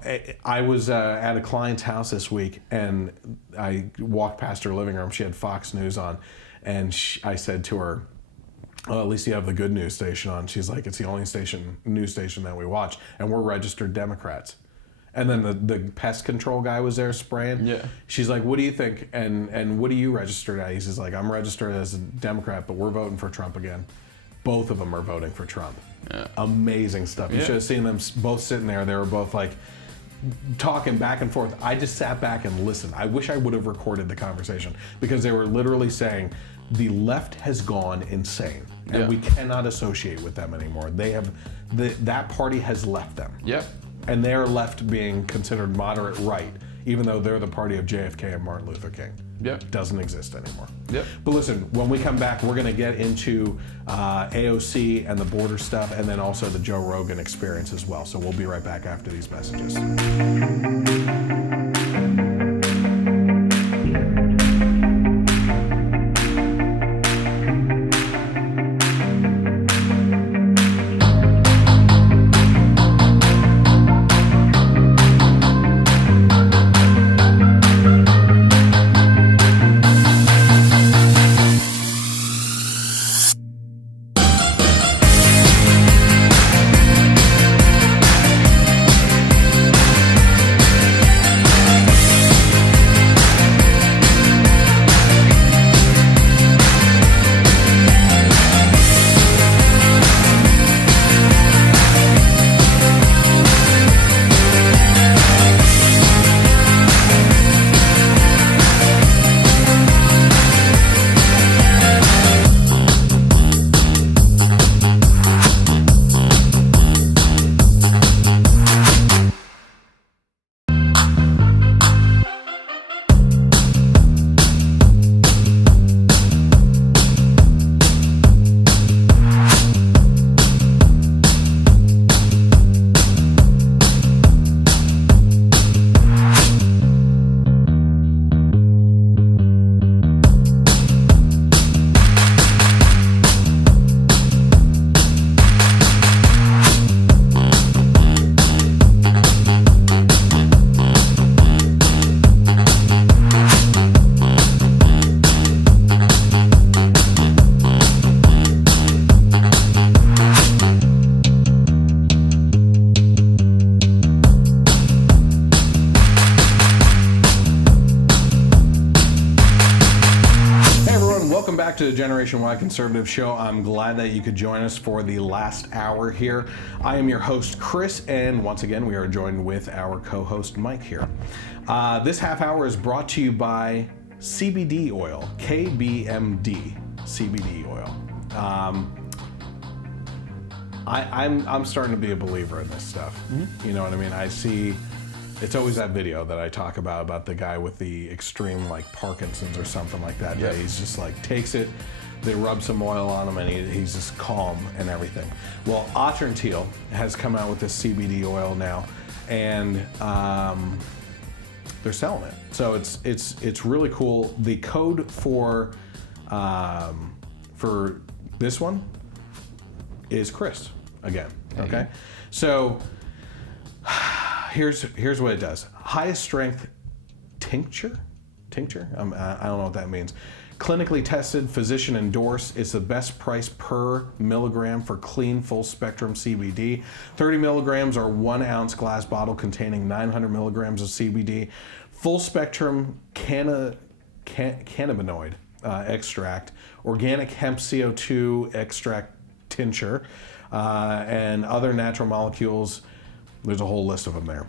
I was at a client's house this week, and I walked past her living room. She had Fox News on, and I said to her, "Well, at least you have the good news station on." She's like, "It's the only news station that we watch, and we're registered Democrats." And then the pest control guy was there spraying. Yeah. She's like, "What do you think? And what are you registered at?" He's like, "I'm registered as a Democrat, but we're voting for Trump again." Both of them are voting for Trump. Yeah. Amazing stuff. You should have seen them both sitting there. They were both like talking back and forth. I just sat back and listened. I wish I would have recorded the conversation because they were literally saying the left has gone insane and we cannot associate with them anymore. They have that party has left them. Yep. And they're left being considered moderate right, even though they're the party of JFK and Martin Luther King. Yep. Doesn't exist anymore. Yep. But listen, when we come back, we're going to get into AOC and the border stuff, and then also the Joe Rogan Experience as well. So we'll be right back after these messages. To the Generation Y Conservative Show. I'm glad that you could join us for the last hour here. I am your host, Chris, and once again, we are joined with our co-host, Mike, here. This half hour is brought to you by CBD oil, KBMD CBD oil. I'm starting to be a believer in this stuff. Mm-hmm. You know what I mean? I see. It's always that video that I talk about the guy with the extreme like Parkinson's or something like that. Yep. He's just like takes it, they rub some oil on him, and he's just calm and everything. Well, Atrantil has come out with this CBD oil now, and they're selling it. So it's really cool. The code for this one is Chris again. Okay, so. Here's what it does. Highest strength tincture? I don't know what that means. Clinically tested, physician endorsed. It's the best price per milligram for clean full spectrum CBD. 30 milligrams or 1 ounce glass bottle containing 900 milligrams of CBD. Full spectrum cannabinoid extract, organic hemp CO2 extract tincture, and other natural molecules. There's a whole list of them there.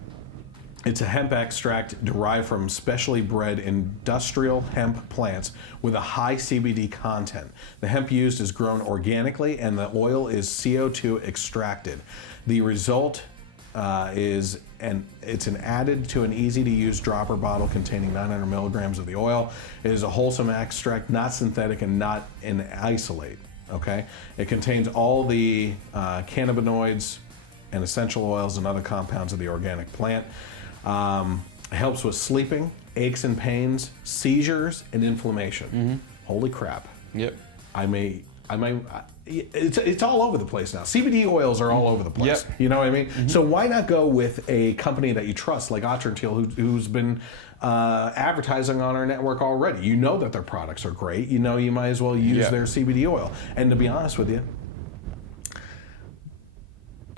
It's a hemp extract derived from specially bred industrial hemp plants with a high CBD content. The hemp used is grown organically and the oil is CO2 extracted. The result it's added to an easy-to-use dropper bottle containing 900 milligrams of the oil. It is a wholesome extract, not synthetic and not an isolate. Okay, it contains all the cannabinoids and essential oils and other compounds of the organic plant. It helps with sleeping, aches and pains, seizures, and inflammation. Holy crap! Yep. It's all over the place now. CBD oils are all over the place. Yep. You know what I mean? So why not go with a company that you trust, like Otrantil, who's been advertising on our network already? You know that their products are great. You know you might as well use their CBD oil. And to be honest with you,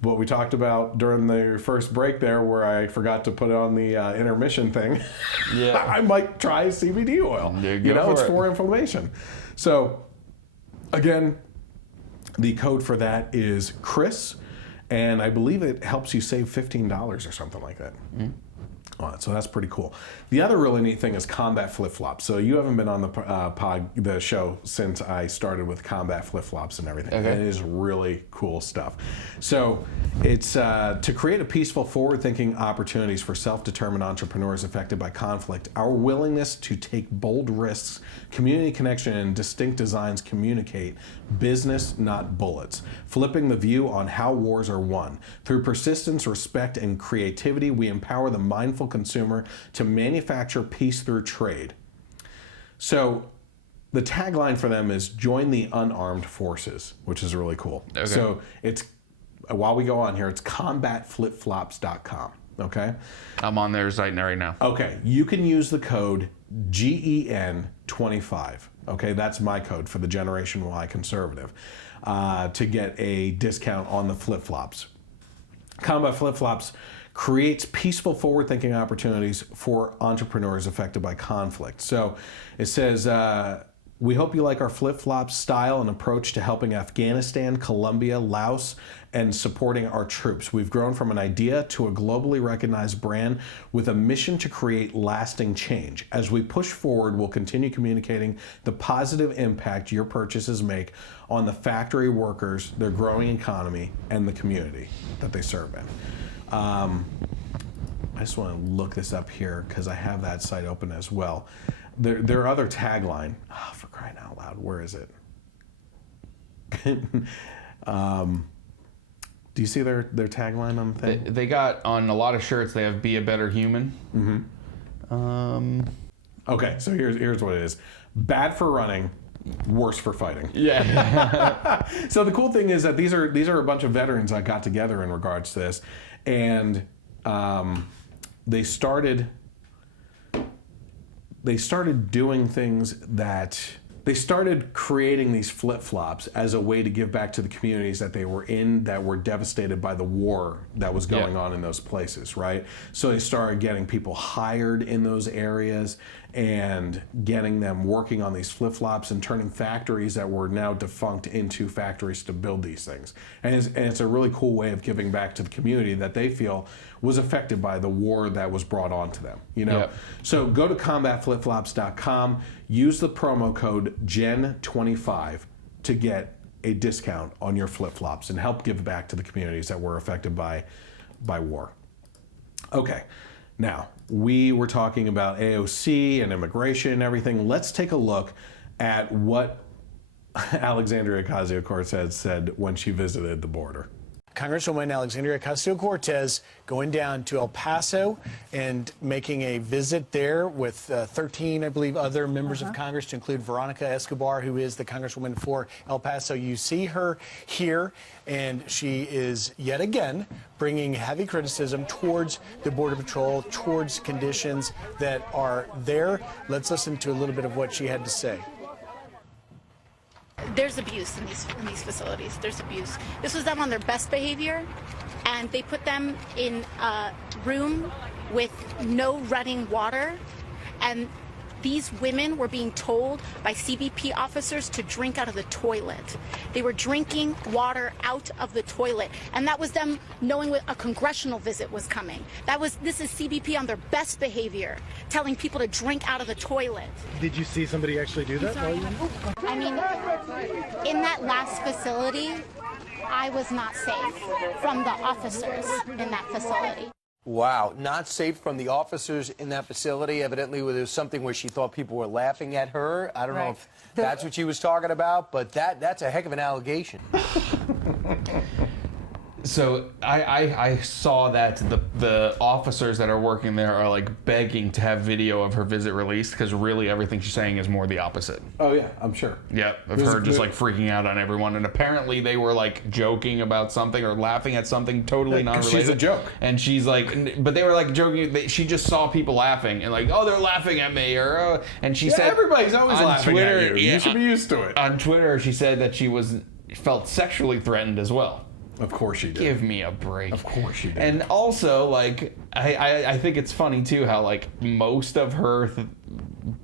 what we talked about during the first break there, where I forgot to put on the intermission thing, I might try CBD oil. It's for inflammation. So, again, the code for that is Chris, and I believe it helps you save $15 or something like that. So that's pretty cool. The other really neat thing is combat flip-flops. So you haven't been on the show since I started with combat flip-flops and everything. Okay. And it is really cool stuff. So it's to create a peaceful, forward-thinking opportunities for self-determined entrepreneurs affected by conflict. Our willingness to take bold risks, community connection, and distinct designs communicate business, not bullets. Flipping the view on how wars are won. Through persistence, respect, and creativity, we empower the mindful consumer to manufacture peace through trade. So the tagline for them is join the unarmed forces, which is really cool. Okay. So it's, while we go on here, it's combatflipflops.com. Okay. I'm on their site right now. Okay. You can use the code GEN25. Okay. That's my code for the Generation Y conservative to get a discount on the flip-flops. Combat Flip-Flops creates peaceful, forward-thinking opportunities for entrepreneurs affected by conflict. So it says, we hope you like our flip-flop style and approach to helping Afghanistan, Colombia, Laos, and supporting our troops. We've grown from an idea to a globally recognized brand with a mission to create lasting change. As we push forward, we'll continue communicating the positive impact your purchases make on the factory workers, their growing economy, and the community that they serve in. I just want to look this up here because I have that site open as well. Their other tagline, for crying out loud, where is it? Do you see their tagline on the thing? They got on a lot of shirts, they have "Be a Better Human." Okay, so here's what it is. Bad for running, worse for fighting. Yeah. So the cool thing is that these are a bunch of veterans that got together in regards to this, and they started doing things that they started creating these flip-flops as a way to give back to the communities that they were in that were devastated by the war that was going on in those places, right? So they started getting people hired in those areas and getting them working on these flip-flops and turning factories that were now defunct into factories to build these things. And it's a really cool way of giving back to the community that they feel was affected by the war that was brought on to them, you know? So go to combatflipflops.com, use the promo code GEN25 to get a discount on your flip-flops and help give back to the communities that were affected by war. Okay, now we were talking about AOC and immigration and everything. Let's take a look at what Alexandria Ocasio Cortez said when she visited the border. Congresswoman Alexandria Ocasio Cortez going down to El Paso and making a visit there with 13, I believe, other members of Congress, to include Veronica Escobar, who is the Congresswoman for El Paso. You see her here, and she is yet again bringing heavy criticism towards the Border Patrol, towards conditions that are there. Let's listen to a little bit of what she had to say. There's abuse in these facilities. There's abuse. This was them on their best behavior, and they put them in a room with no running water, and these women were being told by CBP officers to drink out of the toilet. They were drinking water out of the toilet, and that was them knowing what a congressional visit was coming. This is CBP on their best behavior, telling people to drink out of the toilet. Did you see somebody actually do that? I mean, in that last facility, I was not safe from the officers in that facility. Wow, not safe from the officers in that facility. Evidently, there was something where she thought people were laughing at her. I don't know if that's what she was talking about, but that's a heck of an allegation. So I saw that the officers that are working there are like begging to have video of her visit released, because really everything she's saying is more the opposite. Oh yeah, I'm sure. Yeah, of her just like freaking out on everyone, and apparently they were like joking about something or laughing at something totally non-related. She's a joke. And she's like, but they were like joking. She just saw people laughing and like, oh, they're laughing at me, or and she said everybody's always laughing Twitter, at you. You should be used to it. On Twitter, she said that she felt sexually threatened as well. Of course she did. Give me a break. Of course she did. And also, like, I think it's funny, too, how, like, most of her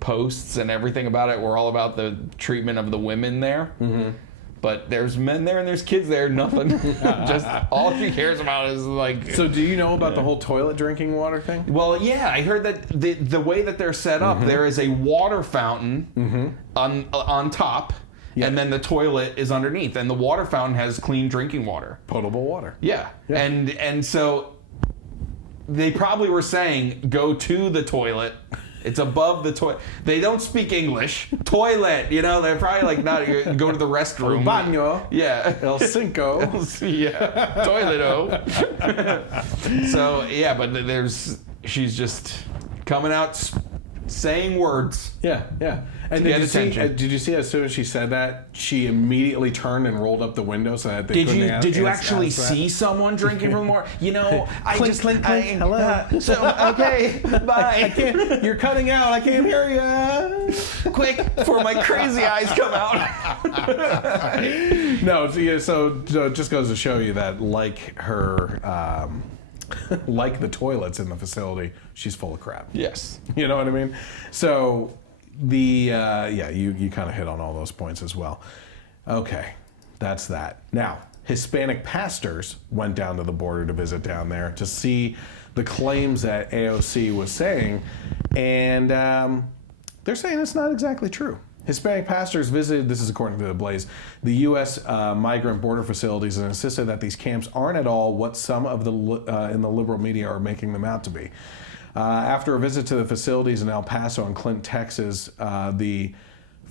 posts and everything about it were all about the treatment of the women there. Mm-hmm. But there's men there and there's kids there, nothing. Just all she cares about is, like... So do you know about the whole toilet drinking water thing? Well, yeah, I heard that the way that they're set up, there is a water fountain on top. Yeah. And then the toilet is underneath, and the water fountain has clean drinking water, potable water. Yeah. And so they probably were saying go to the toilet. It's above the toilet. They don't speak English. Toilet, they're probably like not go to the restroom. El baño. Yeah. El cinco. Yeah. Toilet-o. So yeah, but she's just coming out saying words. Yeah. And did you see as soon as she said that, she immediately turned and rolled up the window so that they couldn't Did you actually see someone drinking from more? Clink, hello. Okay, bye. I can't. You're cutting out. I can't hear you. Quick, before my crazy eyes come out. No, so it just goes to show you that, like her. Like the toilets in the facility, she's full of crap. Yes. You know what I mean? So you kind of hit on all those points as well. Okay, that's that. Now, Hispanic pastors went down to the border to visit down there to see the claims that AOC was saying, and they're saying it's not exactly true. Hispanic pastors visited, this is according to The Blaze, the U.S. migrant border facilities and insisted that these camps aren't at all what some of the in the liberal media are making them out to be. After a visit to the facilities in El Paso and Clint, Texas, the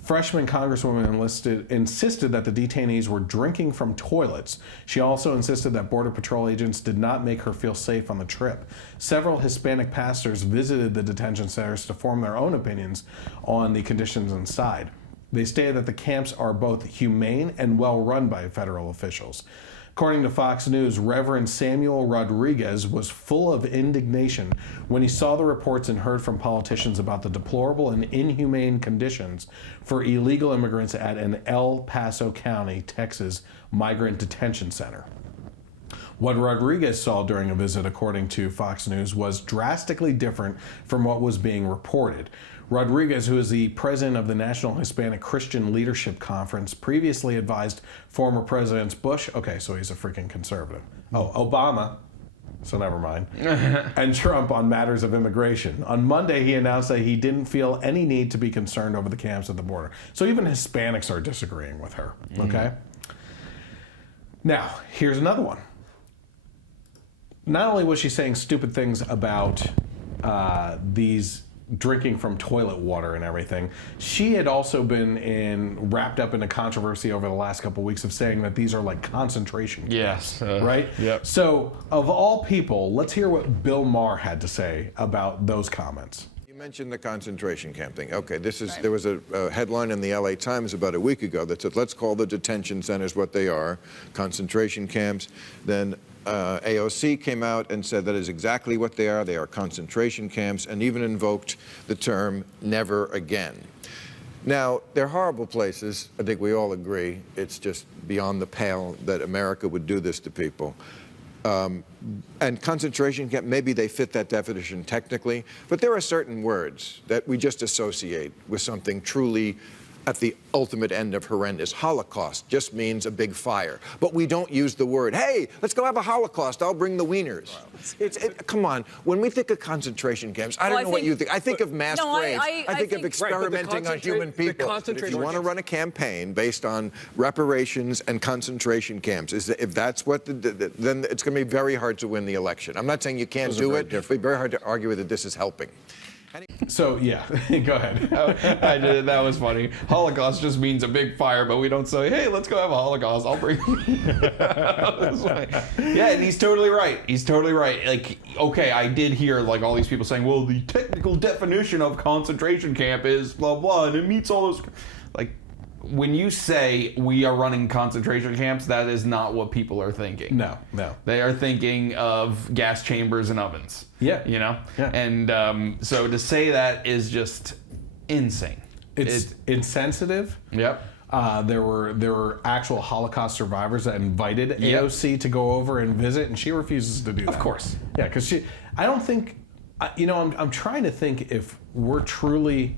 freshman congresswoman insisted that the detainees were drinking from toilets. She also insisted that Border Patrol agents did not make her feel safe on the trip. Several Hispanic pastors visited the detention centers to form their own opinions on the conditions inside. They stated that the camps are both humane and well run by federal officials. According to Fox News, Reverend Samuel Rodriguez was full of indignation when he saw the reports and heard from politicians about the deplorable and inhumane conditions for illegal immigrants at an El Paso County, Texas, migrant detention center. What Rodriguez saw during a visit, according to Fox News, was drastically different from what was being reported. Rodriguez, who is the president of the National Hispanic Christian Leadership Conference, previously advised former Presidents Bush, okay, so he's a freaking conservative, Obama, so never mind, and Trump on matters of immigration. On Monday, he announced that he didn't feel any need to be concerned over the camps at the border. So even Hispanics are disagreeing with her, okay? Now, here's another one. Not only was she saying stupid things about these drinking from toilet water and everything, she had also been wrapped up in a controversy over the last couple of weeks of saying that these are like concentration camps. Yes. Right? Yep. So, of all people, let's hear what Bill Maher had to say about those comments. You mentioned the concentration camp thing. Okay, there was a headline in the LA Times about a week ago that said, let's call the detention centers what they are, concentration camps. Then AOC came out and said that is exactly what they are concentration camps, and even invoked the term never again. Now, they're horrible places. I think we all agree. It's just beyond the pale that America would do this to people. And concentration camp, maybe they fit that definition technically, but there are certain words that we just associate with something truly at the ultimate end of horrendous. Holocaust just means a big fire. But we don't use the word, hey, let's go have a Holocaust, I'll bring the wieners. Wow. Come on, when we think of concentration camps, I don't know what you think. I think of mass graves. I think of experimenting on human people. If you want to run a campaign based on reparations and concentration camps, if that's what, then it's going to be very hard to win the election. I'm not saying you can't do it, but it's very hard to argue that this is helping. So, yeah, go ahead. I did. That was funny. Holocaust just means a big fire, but we don't say, hey, let's go have a Holocaust. I'll bring Yeah, and he's totally right. He's totally right. Like, okay, I did hear, like, all these people saying, well, the technical definition of concentration camp is blah, blah, and it meets all those... Like, when you say we are running concentration camps, that is not what people are thinking. No. They are thinking of gas chambers and ovens. Yeah. You know? Yeah. And so to say that is just insane. It's insensitive. Yep. There were actual Holocaust survivors that invited AOC to go over and visit, and she refuses to do that. Of course. Yeah, because I don't think, I'm trying to think if we're truly...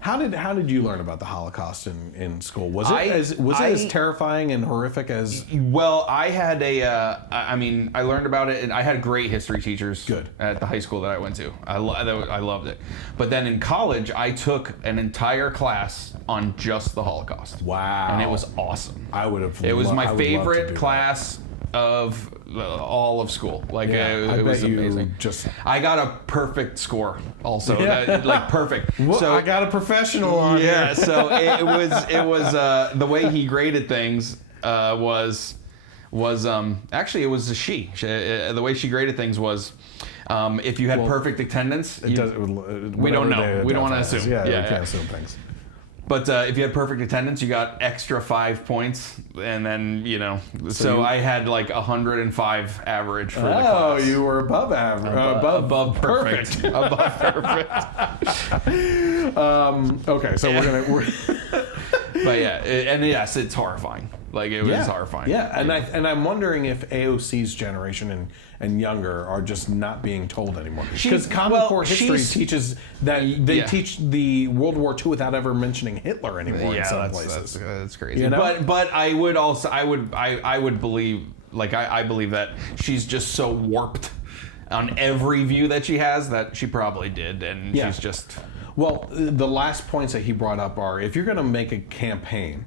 How did you learn about the Holocaust in school? Was it as terrifying and horrific as? Well, I had I learned about it, and I had great history teachers. Good. At the high school that I went to. I loved it. But then in college, I took an entire class on just the Holocaust. Wow. And it was awesome. I would have. It was my favorite class of all of school. Like, it was amazing. I got a perfect score also. Like perfect. Well, so I got a professional on here. Yeah, so it was the way he graded things was actually it was a she. The way she graded things was if you had perfect attendance. We don't know. We don't want to assume. Yeah, we can't assume things. But if you had perfect attendance, you got extra 5 points, and then So I had like 105 average for the class. Oh, you were above average. Above perfect. Above perfect. Okay, so we're. But yeah, and yes, it's horrifying. Like, it was horrifying. Yeah, and I'm wondering if AOC's generation and younger are just not being told anymore. Because Common Core history teaches that they teach the World War II without ever mentioning Hitler anymore in some places. That's crazy. But I would also I would believe, like, I believe that she's just so warped on every view that she has that she probably did, and she's just. Well, the last points that he brought up are, if you're going to make a campaign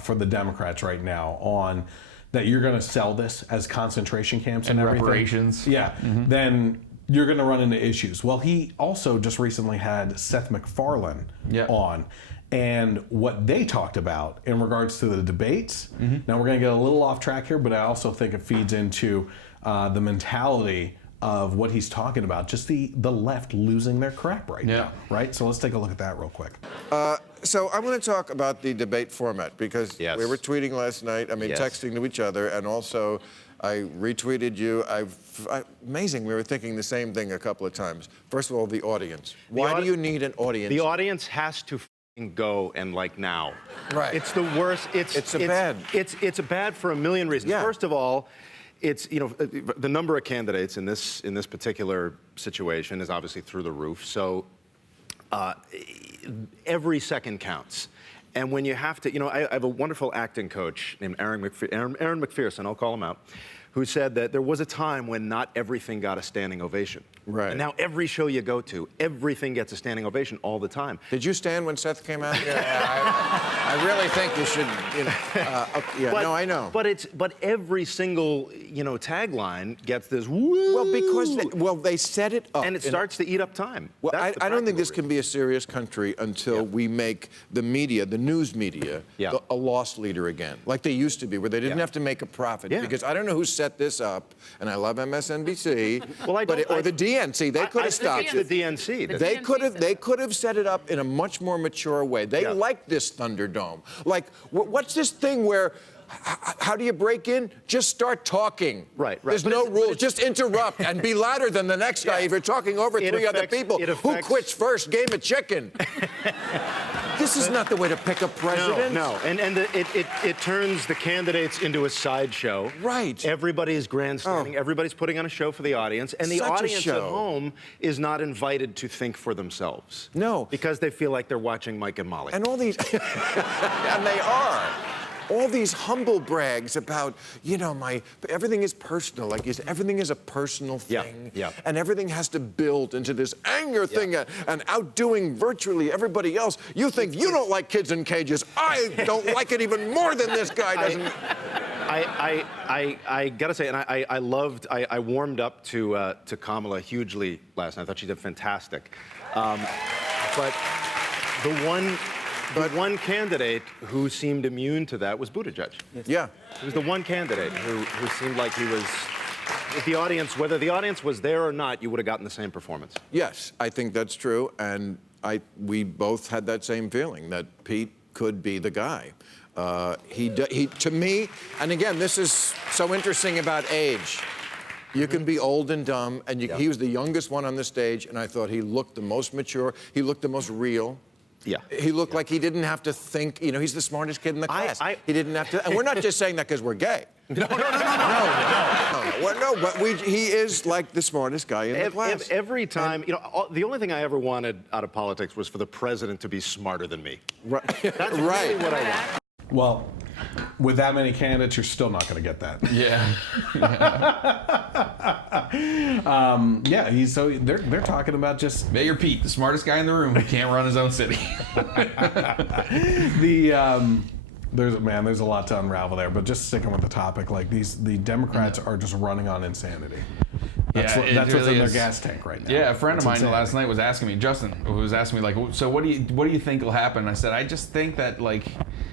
for the Democrats right now on that you're going to sell this as concentration camps and everything, reparations, then you're going to run into issues. Well, he also just recently had Seth McFarlane on, and what they talked about in regards to the debates. Now, we're going to get a little off track here, but I also think it feeds into the mentality of what he's talking about, just the left losing their crap right now, right? So let's take a look at that real quick. So I want to talk about the debate format, because we were tweeting last night, texting to each other, and also I retweeted you. Amazing, we were thinking the same thing a couple of times. First of all, the audience. Why do you need an audience? The audience has to go and like now. Right. It's the worst. It's bad. It's bad for a million reasons. Yeah. First of all, it's, the number of candidates in this particular situation is obviously through the roof. So every second counts. And when you have to, I have a wonderful acting coach named Aaron McPherson, I'll call him out, who said that there was a time when not everything got a standing ovation. Right. And now every show you go to, everything gets a standing ovation all the time. Did you stand when Seth came out? I really think you should, no, I know. But every single, tagline gets this woo. Well, because they set it up. And it starts to eat up time. Well, I don't think this can be a serious country until we make the media, the news media, a loss leader again, like they used to be, where they didn't have to make a profit. Because I don't know who set this up, and I love MSNBC, or the DNC. They could have stopped it. The DNC. They could have set it up in a much more mature way. They like this Thunderdome. Like, what's this thing where? How do you break in? Just start talking. Right. There's no rules. Just interrupt and be louder than the next guy if you're talking over three other people. Who quits first? Game of chicken. this is not the way to pick a president. No. And it turns the candidates into a sideshow. Right. Everybody's grandstanding. Everybody's putting on a show for the audience. And the audience at home is not invited to think for themselves. No. Because they feel like they're watching Mike and Molly. And all these, and they are. All these humble brags about, everything is personal, like everything is a personal thing. Yeah. And everything has to build into this anger thing and outdoing virtually everybody else. You think you don't like kids in cages. I don't like it even more than this guy doesn't. I gotta say, and I warmed up to Kamala hugely last night. I thought she did fantastic. But the one candidate who seemed immune to that was Buttigieg. Yeah. He was the one candidate who seemed like he was, if the audience, whether the audience was there or not, you would have gotten the same performance. Yes, I think that's true. And we both had that same feeling that Pete could be the guy. He to me, and again, this is so interesting about age. You can be old and dumb, and he was the youngest one on the stage, and I thought he looked the most mature. He looked the most real. Yeah. He looked like he didn't have to think, he's the smartest kid in the class. He didn't have to, and we're not just saying that because we're gay. No, but he is like the smartest guy in the class. Every time, the only thing I ever wanted out of politics was for the president to be smarter than me. Right. That's really what I want. Well, with that many candidates, you're still not going to get that. Yeah. They're talking about just Mayor Pete, the smartest guy in the room who can't run his own city. There's a lot to unravel there, but just sticking with the topic, the Democrats are just running on insanity. That's what's in their gas tank right now. Yeah, a friend of mine last night was asking me, Justin, who was asking me so what do you think will happen? I said, I just think that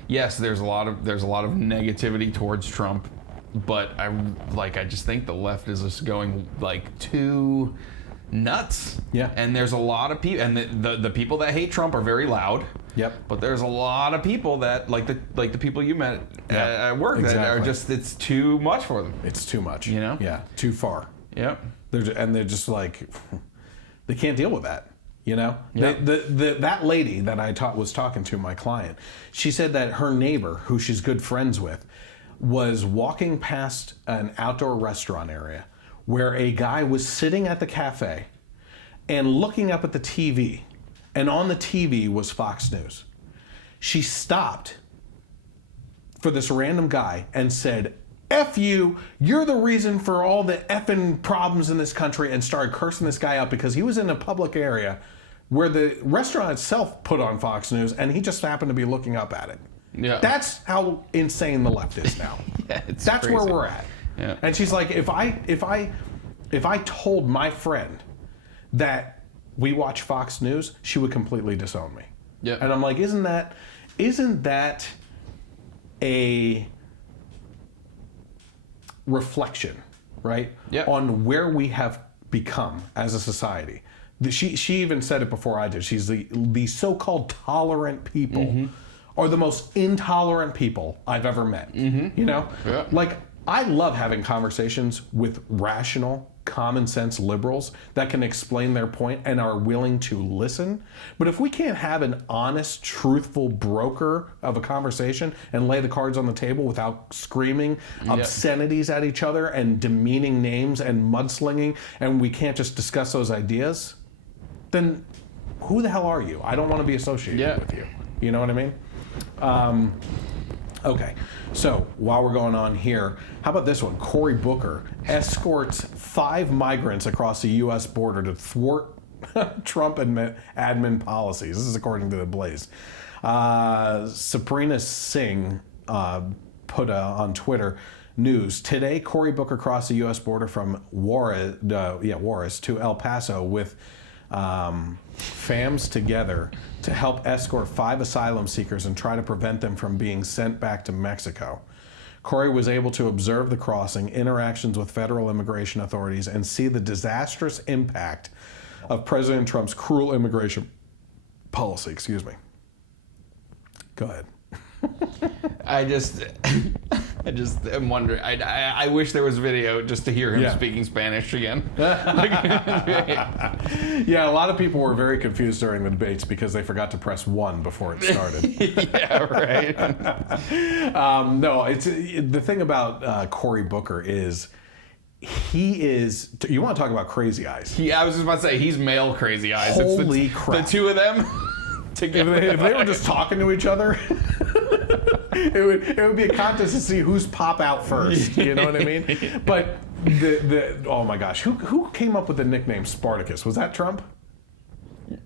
yes, there's a lot of negativity towards Trump, but I just think the left is just going too nuts. Yeah. And there's a lot of people, and the people that hate Trump are very loud. Yep. But there's a lot of people that like the people you met at work that are just, it's too much for them. It's too much. Yeah. Too far. Yep. They're just they can't deal with that. Yep. That lady that I was talking to, my client, she said that her neighbor, who she's good friends with, was walking past an outdoor restaurant area where a guy was sitting at the cafe and looking up at the TV, and on the TV was Fox News. She stopped for this random guy and said, F you, you're the reason for all the effing problems in this country, and started cursing this guy out because he was in a public area where the restaurant itself put on Fox News and he just happened to be looking up at it. Yeah. That's how insane the left is now. That's crazy. Where we're at. Yeah. And she's like, if I told my friend that we watch Fox News, she would completely disown me. Yeah. And I'm like, isn't that a reflection, right? Yep. On where we have become as a society. She even said it before I did. She's the so-called tolerant people are the most intolerant people I've ever met. Yeah. I love having conversations with rational, common sense liberals that can explain their point and are willing to listen. But if we can't have an honest, truthful broker of a conversation and lay the cards on the table without screaming obscenities at each other and demeaning names and mudslinging, and we can't just discuss those ideas, then who the hell are you? I don't want to be associated with you. You know what I mean? Okay, so while we're going on here, how about this one? Cory Booker escorts 5 migrants across the U.S. border to thwart Trump admin policies. This is according to The Blaze. Sabrina Singh put on Twitter news. Today, Cory Booker crossed the U.S. border from Juarez to El Paso with FAMs together to help escort 5 asylum seekers and try to prevent them from being sent back to Mexico. Cory was able to observe the crossing, interactions with federal immigration authorities, and see the disastrous impact of President Trump's cruel immigration policy. Excuse me. Go ahead. I just, I just am wondering. I wish there was video just to hear him speaking Spanish again. Yeah, a lot of people were very confused during the debates because they forgot to press 1 before it started. Yeah, right. No, it's the thing about Cory Booker is he is. You want to talk about crazy eyes? I was just about to say he's male crazy eyes. Holy crap! The two of them together. If they were just talking to each other. It would be a contest to see who's pop out first. You know what I mean? But oh my gosh, who came up with the nickname Spartacus? Was that Trump?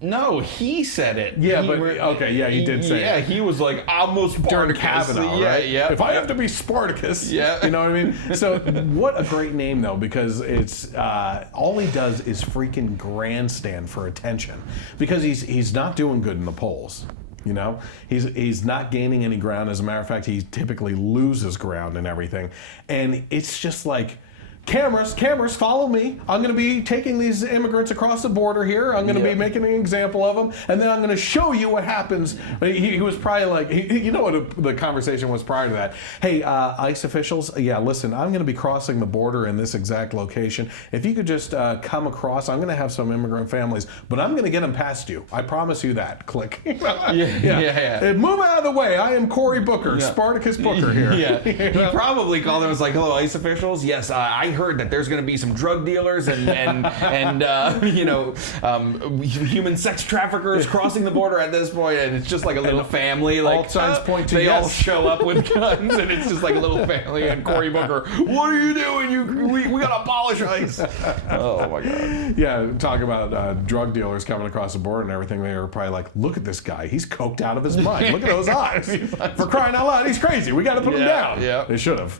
No, he said it. Yeah, he did say it. Yeah, he was like, I'm a Spartacus. During Kavanaugh, right? Yeah. If I have to be Spartacus, you know what I mean? So what a great name, though, because it's all he does is freaking grandstand for attention. Because he's not doing good in the polls. You know, he's not gaining any ground. As a matter of fact, he typically loses ground and everything. And it's just like, cameras, follow me. I'm going to be taking these immigrants across the border here. I'm going to be making an example of them. And then I'm going to show you what happens. He was probably like, you know what the conversation was prior to that? Hey, ICE officials, listen, I'm going to be crossing the border in this exact location. If you could just come across, I'm going to have some immigrant families, but I'm going to get them past you. I promise you that. Click. Yeah. Move out of the way. I am Cory Booker, Spartacus Booker here. Yeah. He probably called them and was like, hello, ICE officials. Yes, I heard that there's going to be some drug dealers and human sex traffickers crossing the border at this point, and it's just like a little family. Like all signs point to they all show up with guns, and it's just like a little family. And Cory Booker, what are you doing? We got to abolish ICE. Oh my God. Yeah, talk about drug dealers coming across the border and everything. They were probably like, look at this guy. He's coked out of his mind. Look at those eyes. For crying out loud, he's crazy. We got to put him down. Yeah. They should have.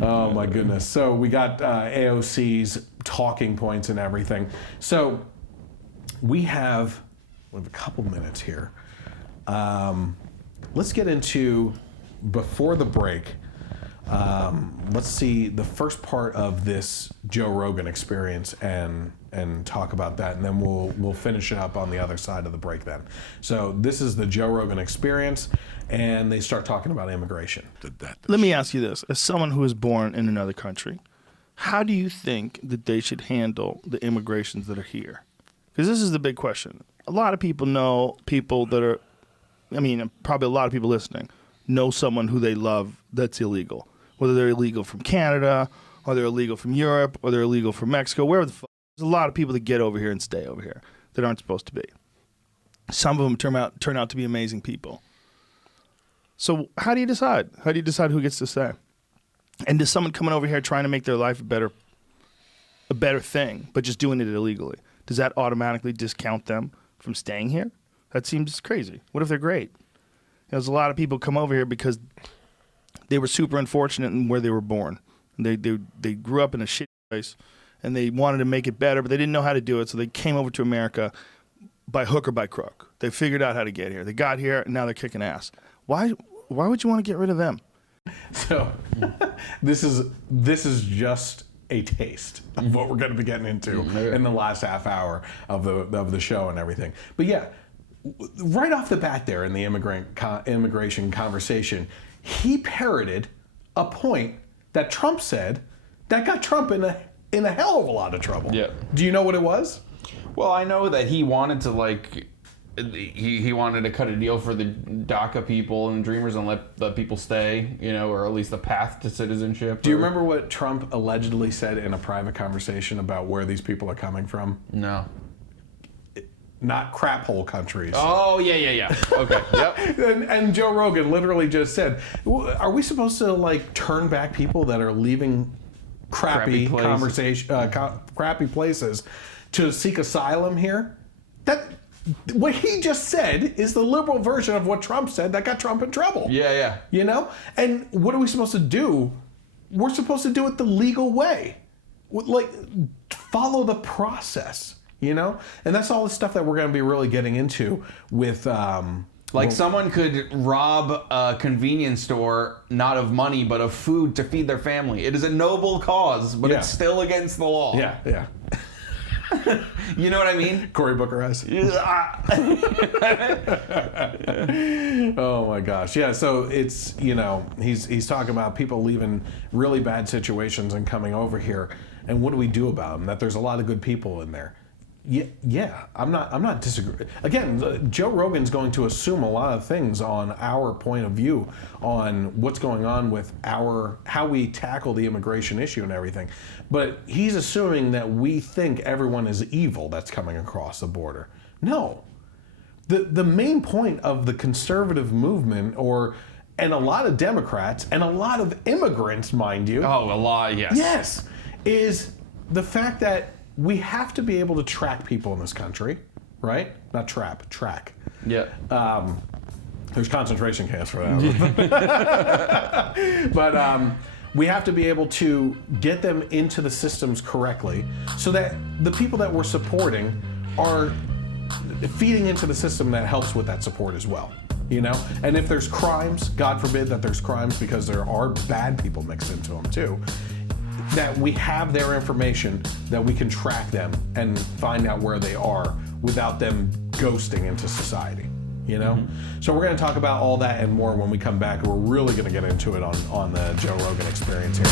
Oh my goodness. So we got AOC's talking points and everything. So we have a couple minutes here. Let's get into, before the break, let's see the first part of this Joe Rogan Experience and talk about that, and then we'll finish it up on the other side of the break then. So this is the Joe Rogan Experience, and they start talking about immigration. Let me ask you this. As someone who was born in another country, how do you think that they should handle the immigrations that are here? Because this is the big question. A lot of people know people that are, probably a lot of people listening, know someone who they love that's illegal. Whether they're illegal from Canada, or they're illegal from Europe, or they're illegal from Mexico, wherever the fuck. There's a lot of people that get over here and stay over here that aren't supposed to be. Some of them turn out to be amazing people. So how do you decide? How do you decide who gets to stay? And does someone coming over here trying to make their life a better thing, but just doing it illegally, does that automatically discount them from staying here? That seems crazy. What if they're great? There's a lot of people come over here because they were super unfortunate in where they were born. They grew up in a shitty place, and they wanted to make it better, but they didn't know how to do it, so they came over to America by hook or by crook. They figured out how to get here. They got here, and now they're kicking ass. Why would you want to get rid of them? So this is just a taste of what we're going to be getting into in the last half hour of the show and everything. But yeah, right off the bat there in the immigration conversation, he parroted a point that Trump said that got Trump in a hell of a lot of trouble. Yeah. Do you know what it was? Well, I know that he wanted to he wanted to cut a deal for the DACA people and Dreamers and let people stay, or at least the path to citizenship. Do you remember what Trump allegedly said in a private conversation about where these people are coming from? No. Not crap hole countries. Oh, yeah. Okay, yep. And Joe Rogan literally just said, are we supposed to turn back people that are leaving crappy places to seek asylum here? What he just said is the liberal version of what Trump said that got Trump in trouble. Yeah. And what are we supposed to do? We're supposed to do it the legal way. Follow the process, And that's all the stuff that we're going to be really getting into with... someone could rob a convenience store, not of money, but of food to feed their family. It is a noble cause, but it's still against the law. Yeah. You know what I mean? Cory Booker has. Oh my gosh. Yeah, so it's, he's talking about people leaving really bad situations and coming over here. And what do we do about them? That there's a lot of good people in there. Yeah, I'm not disagreeing. Again, Joe Rogan's going to assume a lot of things on our point of view on what's going on with how we tackle the immigration issue and everything. But he's assuming that we think everyone is evil that's coming across the border. No. The main point of the conservative movement, and a lot of Democrats and a lot of immigrants, mind you. Oh, a lot, yes. Yes, is the fact that we have to be able to track people in this country, right? Not trap, track. Yeah. There's concentration camps for that. But we have to be able to get them into the systems correctly so that the people that we're supporting are feeding into the system that helps with that support as well. And if there's crimes, God forbid that there's crimes, because there are bad people mixed into them too, that we have their information, that we can track them and find out where they are without them ghosting into society, So we're going to talk about all that and more when we come back. We're really going to get into it on the Joe Rogan Experience here.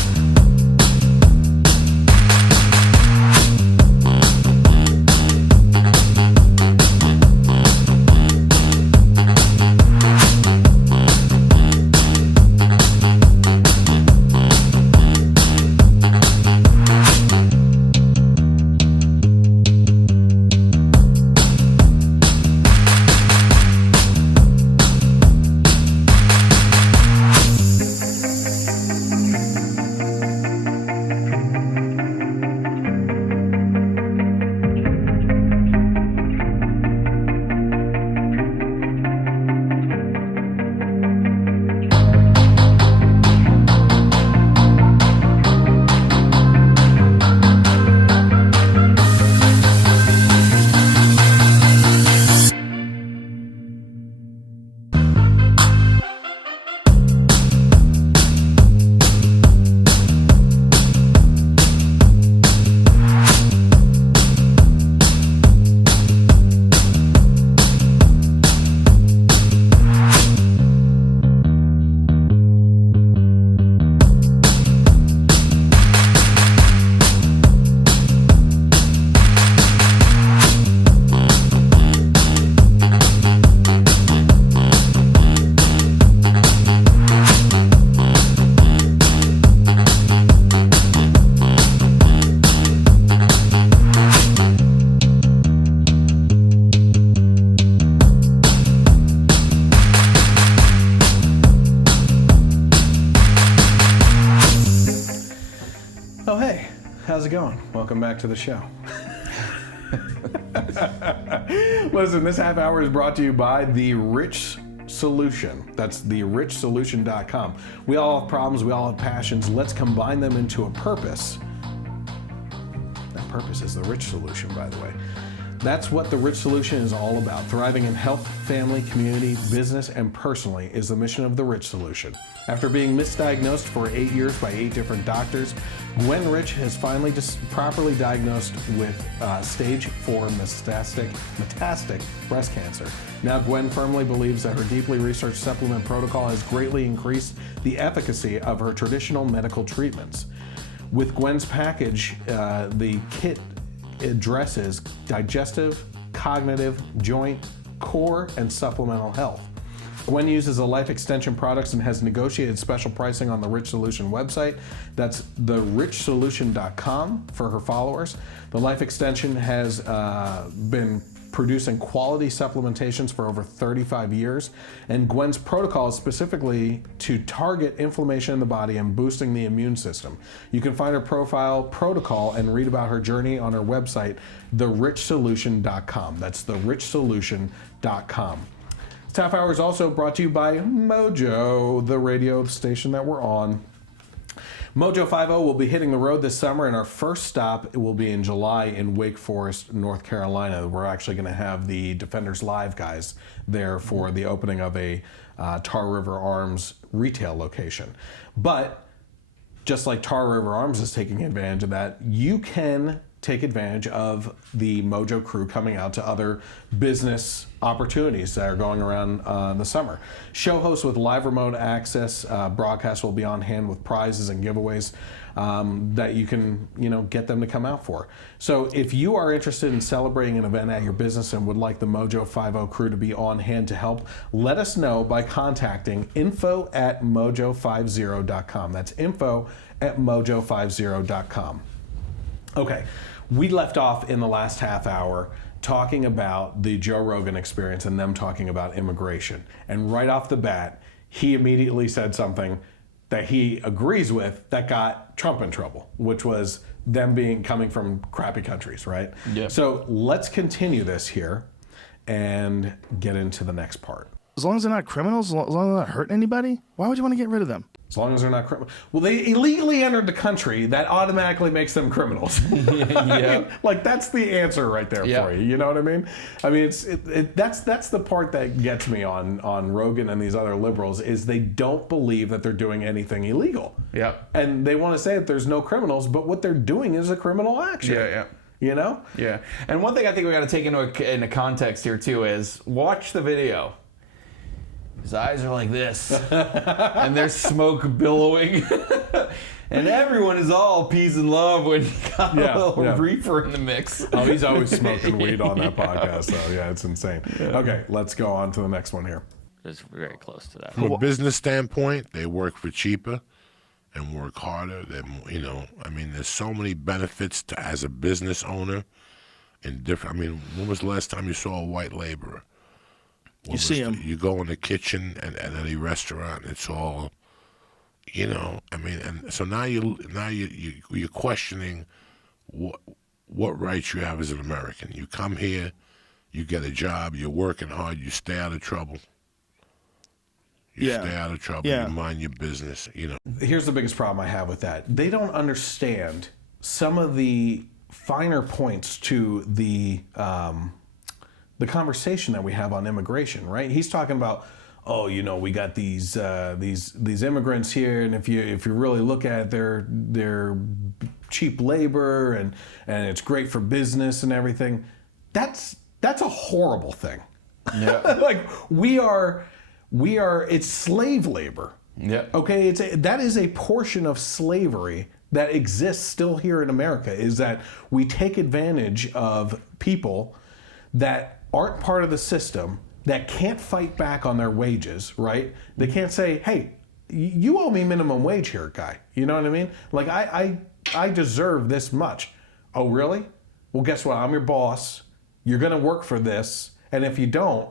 How's it going? Welcome back to the show. Listen, this half hour is brought to you by The Rich Solution. That's therichsolution.com. We all have problems, we all have passions. Let's combine them into a purpose. That purpose is The Rich Solution, by the way. That's what The Rich Solution is all about. Thriving in health, family, community, business, and personally is the mission of The Rich Solution. After being misdiagnosed for 8 years by 8 different doctors, Gwen Rich has finally properly diagnosed with stage 4 metastatic breast cancer. Now Gwen firmly believes that her deeply researched supplement protocol has greatly increased the efficacy of her traditional medical treatments. With Gwen's package, the kit addresses digestive, cognitive, joint, core, and supplemental health. Gwen uses the Life Extension products and has negotiated special pricing on the Rich Solution website. That's therichsolution.com for her followers. The Life Extension has been producing quality supplementations for over 35 years, and Gwen's protocol is specifically to target inflammation in the body and boosting the immune system. You can find her protocol and read about her journey on her website, therichsolution.com. That's therichsolution.com. This half hour is also brought to you by Mojo, the radio station that we're on. Mojo 50 will be hitting the road this summer, and our first stop will be in July in Wake Forest, North Carolina. We're actually going to have the Defenders Live guys there for the opening of a Tar River Arms retail location. But just like Tar River Arms is taking advantage of that, you can take advantage of the Mojo crew coming out to other business opportunities that are going around in the summer. Show hosts with live remote access broadcasts will be on hand with prizes and giveaways that you can, get them to come out for. So if you are interested in celebrating an event at your business and would like the Mojo 50 crew to be on hand to help, let us know by contacting info@mojo50.com. That's info@mojo50.com. Okay, we left off in the last half hour talking about the Joe Rogan Experience and them talking about immigration. And right off the bat, he immediately said something that he agrees with that got Trump in trouble, which was them coming from crappy countries, right? Yeah. So let's continue this here and get into the next part. As long as they're not criminals, as long as they're not hurting anybody, why would you want to get rid of them? As long as they're not criminals. Well, they illegally entered the country. That automatically makes them criminals. I mean, that's the answer right there for you. You know what I mean? I mean, that's the part that gets me on Rogan and these other liberals is they don't believe that they're doing anything illegal. Yeah. And they want to say that there's no criminals, but what they're doing is a criminal action. Yeah. You know? Yeah. And one thing I think we got to take into context here too is watch the video. His eyes are like this, and there's smoke billowing, and everyone is all peace and love when you got a little reefer in the mix. Oh, he's always smoking weed on that podcast, though. Yeah, it's insane. Yeah. Okay, let's go on to the next one here. It's very close to that. From a business standpoint, they work for cheaper and work harder. There's so many benefits as a business owner. When was the last time you saw a white laborer? You see them. You go in the kitchen and at any restaurant, it's all, and so now you're questioning what rights you have as an American. You come here, you get a job, you're working hard, you stay out of trouble. Stay out of trouble. You mind your business. Here's the biggest problem I have with that. They don't understand some of the finer points to the conversation that we have on immigration, right? He's talking about, we got these immigrants here, and if you really look at it, they're cheap labor, and it's great for business and everything. That's a horrible thing. Yeah. It's slave labor. Yeah. Okay, that is a portion of slavery that exists still here in America, is that we take advantage of people that aren't part of the system, that can't fight back on their wages, right? They can't say, hey, you owe me minimum wage here, guy. You know what I mean? Like, I deserve this much. Oh, really? Well, guess what? I'm your boss. You're going to work for this. And if you don't,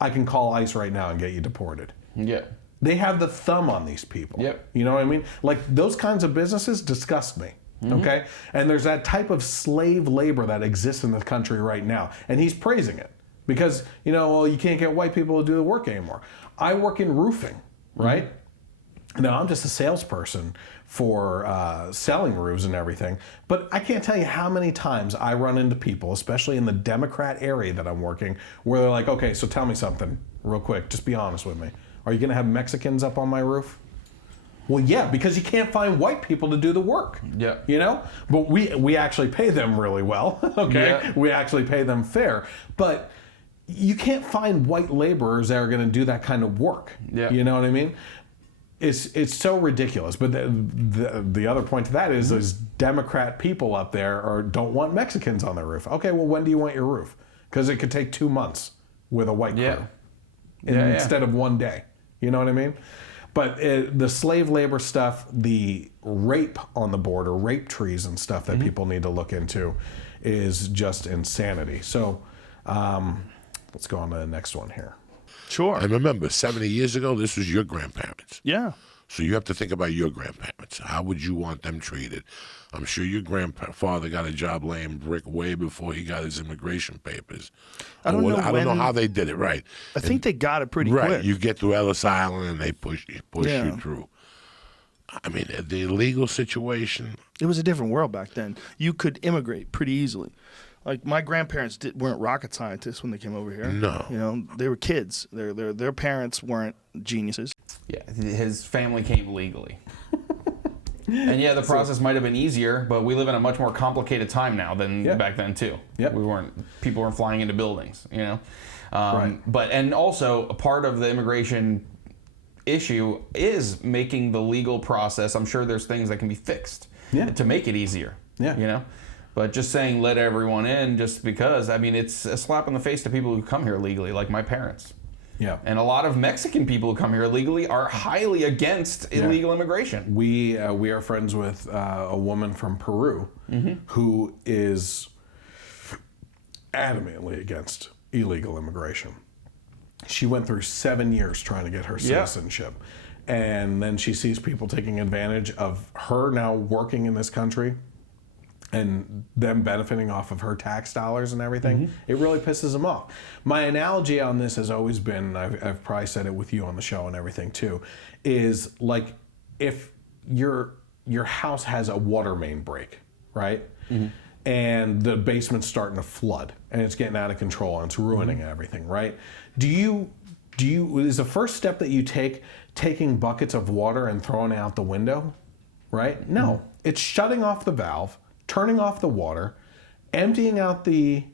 I can call ICE right now and get you deported. Yeah. They have the thumb on these people. Yep. You know what I mean? Like, those kinds of businesses disgust me. Mm-hmm. Okay? And there's that type of slave labor that exists in the country right now. And he's praising it because, you can't get white people to do the work anymore. I work in roofing, right? Mm-hmm. Now, I'm just a salesperson for selling roofs and everything, but I can't tell you how many times I run into people, especially in the Democrat area that I'm working, where they're like, okay, so tell me something real quick. Just be honest with me. Are you going to have Mexicans up on my roof? Well, yeah, because you can't find white people to do the work. Yeah. But we actually pay them really well. Okay. Yeah. We actually pay them fair. But you can't find white laborers that are going to do that kind of work. Yeah. You know what I mean? It's so ridiculous. But the other point to that is Democrat people up there don't want Mexicans on their roof. Okay, well, when do you want your roof? Because it could take 2 months with a white crew instead of 1 day. You know what I mean? But the slave labor stuff, the rape on the border, rape trees and stuff that people need to look into is just insanity. So let's go on to the next one here. Sure. And remember, 70 years ago, this was your grandparents. Yeah. So you have to think about your grandparents. How would you want them treated? I'm sure your grandfather got a job laying brick way before he got his immigration papers. I don't know how they did it, right? I think they got it pretty quick. Right, you get through Ellis Island and they push you through. I mean, the illegal situation. It was a different world back then. You could immigrate pretty easily. Like, my grandparents weren't rocket scientists when they came over here. No. They were kids. Their parents weren't geniuses. Yeah, his family came legally. And yeah, the process might have been easier, but we live in a much more complicated time now than back then too. Yep. People weren't flying into buildings, you know. Right. But and also a part of the immigration issue is making the legal process. I'm sure there's things that can be fixed to make it easier. Yeah. You know. But just saying let everyone in just because, I mean, it's a slap in the face to people who come here legally, like my parents. Yeah. And a lot of Mexican people who come here illegally are highly against illegal immigration. We are friends with a woman from Peru who is adamantly against illegal immigration. She went through 7 years trying to get her citizenship. And then she sees people taking advantage of her now working in this country and them benefiting off of her tax dollars and everything. It really pisses them off. My analogy on this has always been, I've probably said it with you on the show and everything too, is like if your house has a water main break, right? And the basement's starting to flood and it's getting out of control and it's ruining everything, right? Is the first step that you take taking buckets of water and throwing it out the window, right? No, it's shutting off the valve, turning off the water, emptying out the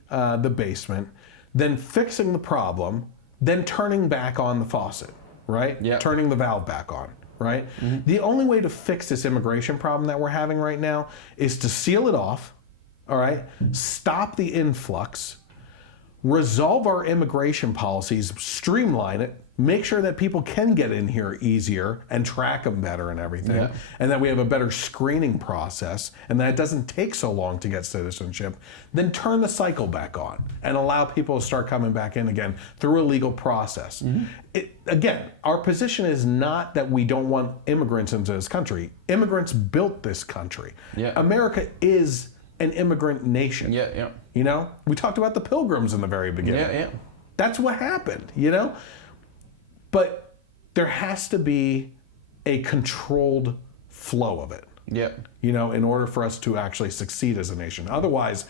basement, then fixing the problem, then turning back on the faucet, right? Yeah. Turning the valve back on, right? The only way to fix this immigration problem that we're having right now is to seal it off, all right? Stop the influx, resolve our immigration policies, streamline it, make sure that people can get in here easier and track them better and everything, and that we have a better screening process, and that it doesn't take so long to get citizenship, then turn the cycle back on and allow people to start coming back in again through a legal process. Again, our position is not that we don't want immigrants into this country. Immigrants built this country. America is an immigrant nation. You know, we talked about the Pilgrims in the very beginning. That's what happened, you know? But there has to be a controlled flow of it. You know, in order for us to actually succeed as a nation. Otherwise,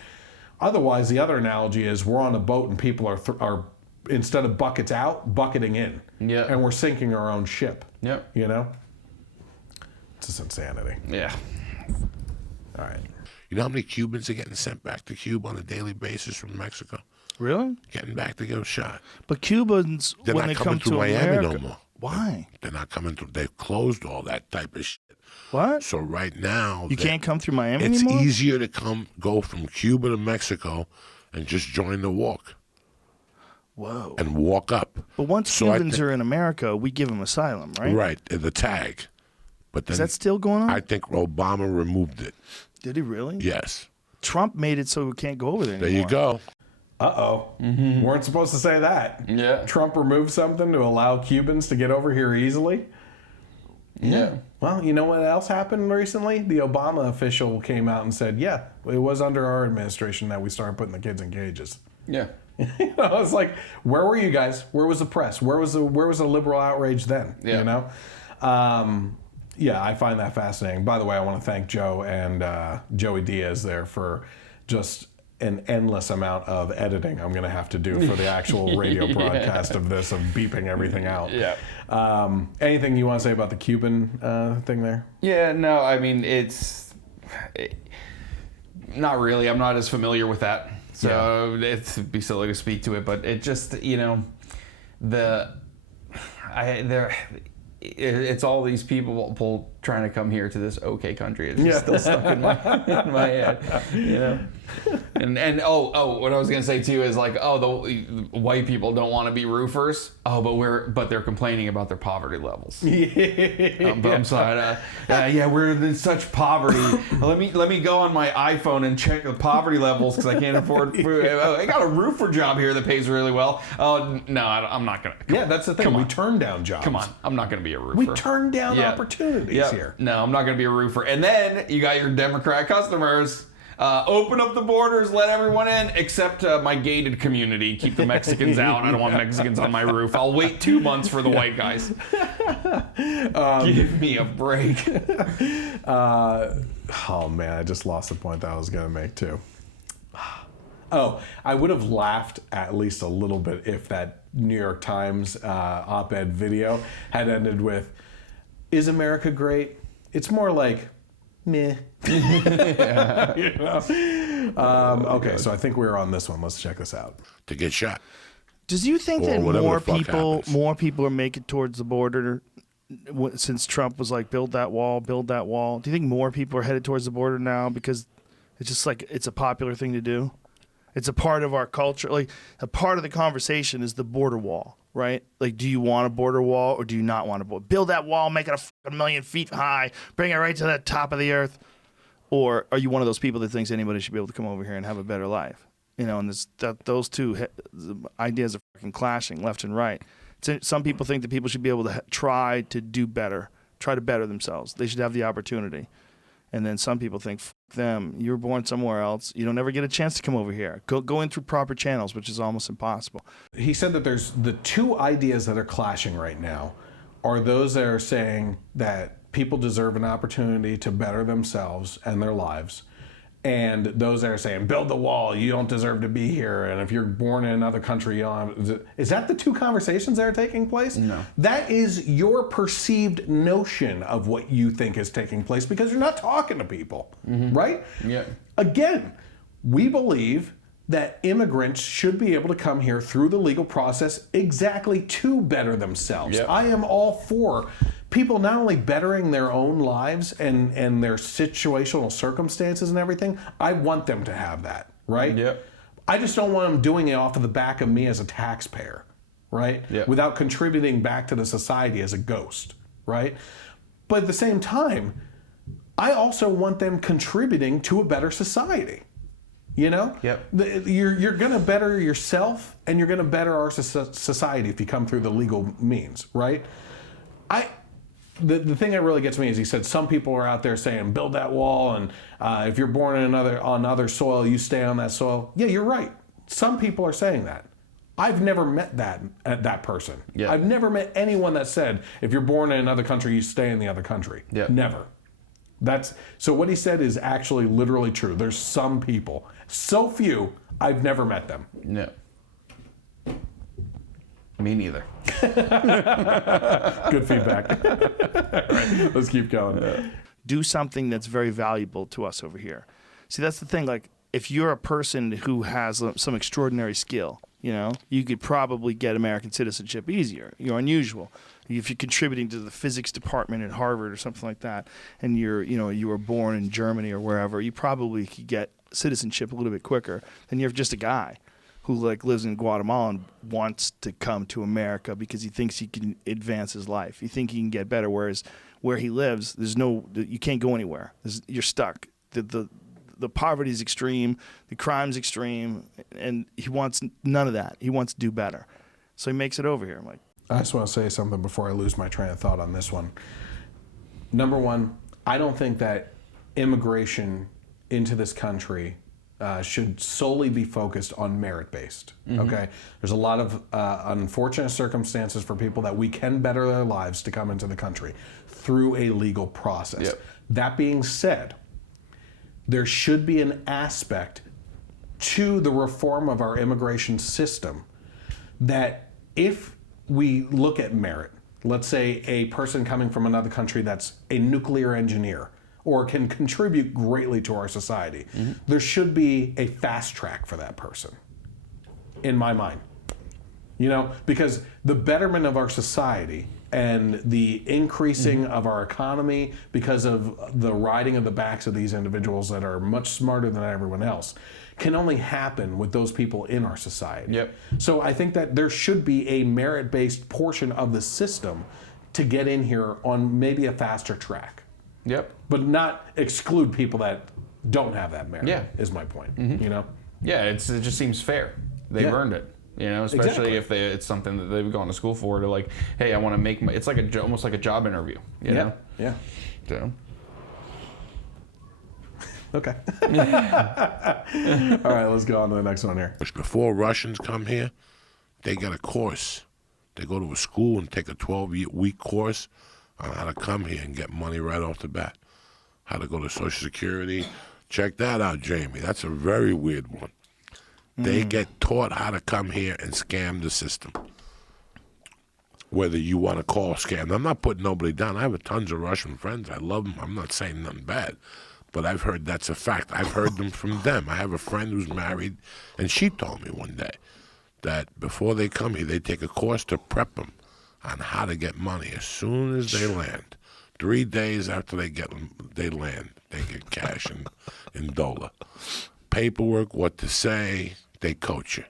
the other analogy is we're on a boat and people are instead of buckets out, bucketing in. And we're sinking our own ship. You know? It's just insanity. All right. You know how many Cubans are getting sent back to Cuba on a daily basis from Mexico? Really? Getting back to get shot. But Cubans, They're when not they coming come through to Miami America, no more. Why? They're not coming through. They've closed all that type of shit. What? So right now, you can't come through Miami it's anymore? It's easier to go from Cuba to Mexico and just join the walk. Whoa. And walk up. But once Cubans are in America, we give them asylum, right? Right, the tag. But then, is that still going on? I think Obama removed it. Did he really? Yes. Trump made it so we can't go over there anymore. There you go. Uh-oh. Weren't supposed to say that. Trump removed something to allow Cubans to get over here easily. Well, you know what else happened recently? The Obama official came out and said, yeah, it was under our administration that we started putting the kids in cages. You know, it's like, where were you guys? Where was the press? Where was the liberal outrage then? You know? I find that fascinating. By the way, I want to thank Joe and Joey Diaz there for just an endless amount of editing I'm going to have to do for the actual radio broadcast of this, of beeping everything out. Anything you want to say about the Cuban thing there? No, I mean, not really. I'm not as familiar with that. So it'd be silly to speak to it, but it just, you know, it's all these people trying to come here to this okay country. It's just still stuck in my head, you know. And what I was gonna say too is like, the white people don't want to be roofers. But they're complaining about their poverty levels. I'm sorry. We're in such poverty. Let me go on my iPhone and check the poverty levels because I can't afford food. I got a roofer job here that pays really well. Oh no, I'm not gonna. That's the thing. We turn down jobs. Come on, I'm not gonna be a roofer. We turn down opportunities here. No, I'm not going to be a roofer. And then you got your Democrat customers. Open up the borders, let everyone in, except my gated community. Keep the Mexicans out. I don't want Mexicans on my roof. I'll wait 2 months for the white guys. Give me a break. Oh, man, I just lost the point that I was going to make, too. I would have laughed at least a little bit if that New York Times op-ed video had ended with, is America great? It's more like, meh. You know? Okay, so I think we're on this one. Let's check this out. To get shot. Does you think Or that whatever more the fuck happens. people are making towards the border since Trump was like, build that wall, build that wall? Do you think more people are headed towards the border now because it's just like it's a popular thing to do? It's a part of our culture. Like a part of the conversation is the border wall, right? Like, do you want a border wall or do you not want a border? Build that wall, make it a fucking 1,000,000 feet high, bring it right to the top of the earth. Or are you one of those people that thinks anybody should be able to come over here and have a better life? You know, and those two ideas are fucking clashing left and right. Some people think that people should be able to try to do better, try to better themselves. They should have the opportunity. And then some people think, them, you were born somewhere else. You don't ever get a chance to come over here. Go in through proper channels, which is almost impossible. He said that there's the two ideas that are clashing right now are those that are saying that people deserve an opportunity to better themselves and their lives, and those that are saying, build the wall, you don't deserve to be here, and if you're born in another country, you don't. Is that the two conversations that are taking place? No. That is your perceived notion of what you think is taking place because you're not talking to people, right? Yeah. Again, we believe that immigrants should be able to come here through the legal process exactly to better themselves. Yep. I am all for people not only bettering their own lives and their situational circumstances and everything, I want them to have that, right? Yep. I just don't want them doing it off of the back of me as a taxpayer, right? Yep. Without contributing back to the society as a ghost, right? But at the same time, I also want them contributing to a better society. You know? Yep. You're going to better yourself and you're going to better our society if you come through the legal means, right? The thing that really gets me is he said some people are out there saying build that wall and if you're born on other soil, you stay on that soil. Yeah, you're right. Some people are saying that. I've never met that person. Yeah. I've never met anyone that said if you're born in another country, you stay in the other country. Yeah. Never. So what he said is actually literally true. There's some people, so few, I've never met them. No. Me neither. Good feedback. All right, let's keep going. Do something that's very valuable to us over here. See, that's the thing. Like, if you're a person who has some extraordinary skill, you know, you could probably get American citizenship easier. You're unusual. If you're contributing to the physics department at Harvard or something like that, and you were born in Germany or wherever, you probably could get citizenship a little bit quicker than you're just a guy who like lives in Guatemala and wants to come to America because he thinks he can advance his life. He thinks he can get better, whereas where he lives, you can't go anywhere. You're stuck. The poverty is extreme, the crime's extreme, and he wants none of that. He wants to do better. So he makes it over here. I'm like, I just want to say something before I lose my train of thought on this one. Number one, I don't think that immigration into this country should solely be focused on merit-based, okay? There's a lot of unfortunate circumstances for people that we can better their lives to come into the country through a legal process. Yep. That being said, there should be an aspect to the reform of our immigration system that if we look at merit, let's say a person coming from another country that's a nuclear engineer or can contribute greatly to our society, there should be a fast track for that person, in my mind. You know, because the betterment of our society and the increasing of our economy because of the riding of the backs of these individuals that are much smarter than everyone else can only happen with those people in our society. Yep. So I think that there should be a merit-based portion of the system to get in here on maybe a faster track. Yep. But not exclude people that don't have that merit, Yeah. is my point, you know? Yeah, it just seems fair. They've earned it. You know, especially Exactly. if it's something that they've gone to school for. To like, hey, I want to make it's like almost like a job interview. You know? Yeah. So. Okay. All right, let's go on to the next one here. Before Russians come here, they get a course. They go to a school and take a 12-week course on how to come here and get money right off the bat. How to go to Social Security. Check that out, Jamie. That's a very weird one. They get taught how to come here and scam the system. whether you want to call scam. I'm not putting nobody down. I have tons of Russian friends. I love them. I'm not saying nothing bad. But I've heard that's a fact. I've heard them from them. I have a friend who's married, and she told me one day that before they come here, they take a course to prep them on how to get money as soon as they land. 3 days after they land, they get cash in dollar. Paperwork, what to say, they coach you.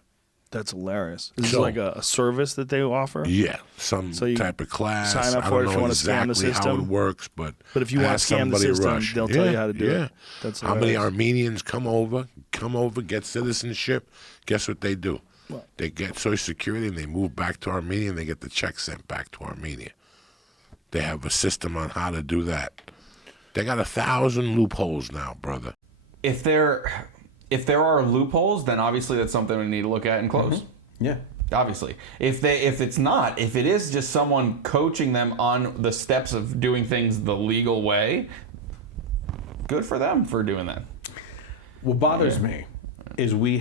That's hilarious. Is it like a service that they offer? Yeah, some type of class. Sign up for it if you want to scam the system. How it works, but if you want to scam the system, they'll tell you how to do it. That's how many Armenians come over, get citizenship? Guess what they do? What? They get Social Security and they move back to Armenia and they get the check sent back to Armenia. They have a system on how to do that. They got 1,000 loopholes now, brother. If there are loopholes, then obviously that's something we need to look at and close. Mm-hmm. Yeah. Obviously. If it is just someone coaching them on the steps of doing things the legal way, good for them for doing that. What bothers me is we've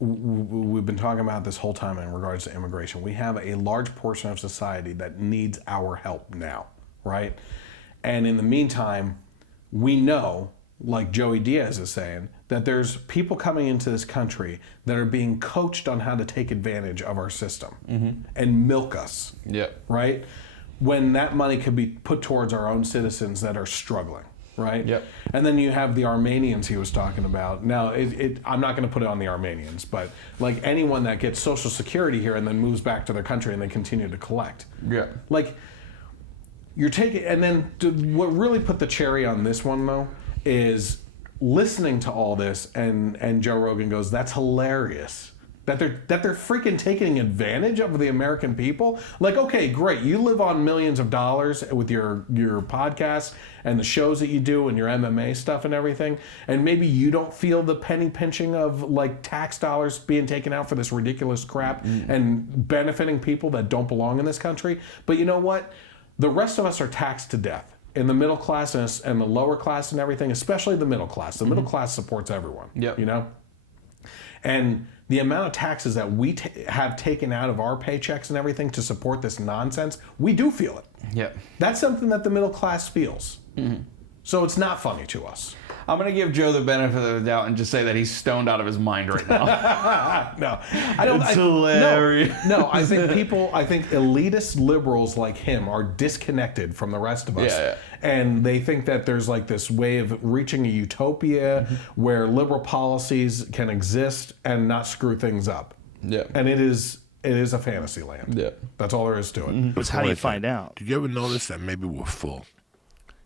been talking about this whole time in regards to immigration. We have a large portion of society that needs our help now, right? And in the meantime, we know, like Joey Diaz is saying, that there's people coming into this country that are being coached on how to take advantage of our system and milk us, right? When that money could be put towards our own citizens that are struggling, right? Yep. And then you have the Armenians he was talking about. Now, I'm not going to put it on the Armenians, but like anyone that gets Social Security here and then moves back to their country and they continue to collect. Yeah. Like, you're taking, and then what really put the cherry on this one, though, is listening to all this, and Joe Rogan goes, that's hilarious. That they're freaking taking advantage of the American people. Like, okay, great, you live on millions of dollars with your podcasts and the shows that you do and your MMA stuff and everything, and maybe you don't feel the penny pinching of like tax dollars being taken out for this ridiculous crap and benefiting people that don't belong in this country. But you know what? The rest of us are taxed to death. In the middle class and the lower class and everything, especially the middle class. The middle class supports everyone, you know? And the amount of taxes that we have taken out of our paychecks and everything to support this nonsense, we do feel it. Yeah. That's something that the middle class feels. So it's not funny to us. I'm going to give Joe the benefit of the doubt and just say that he's stoned out of his mind right now. No. I don't. It's hilarious. No, I think elitist liberals like him are disconnected from the rest of us. Yeah. And they think that there's like this way of reaching a utopia where liberal policies can exist and not screw things up. Yeah. And it is a fantasy land. Yeah. That's all there is to it. But how do you find out? Did you ever notice that maybe we're full?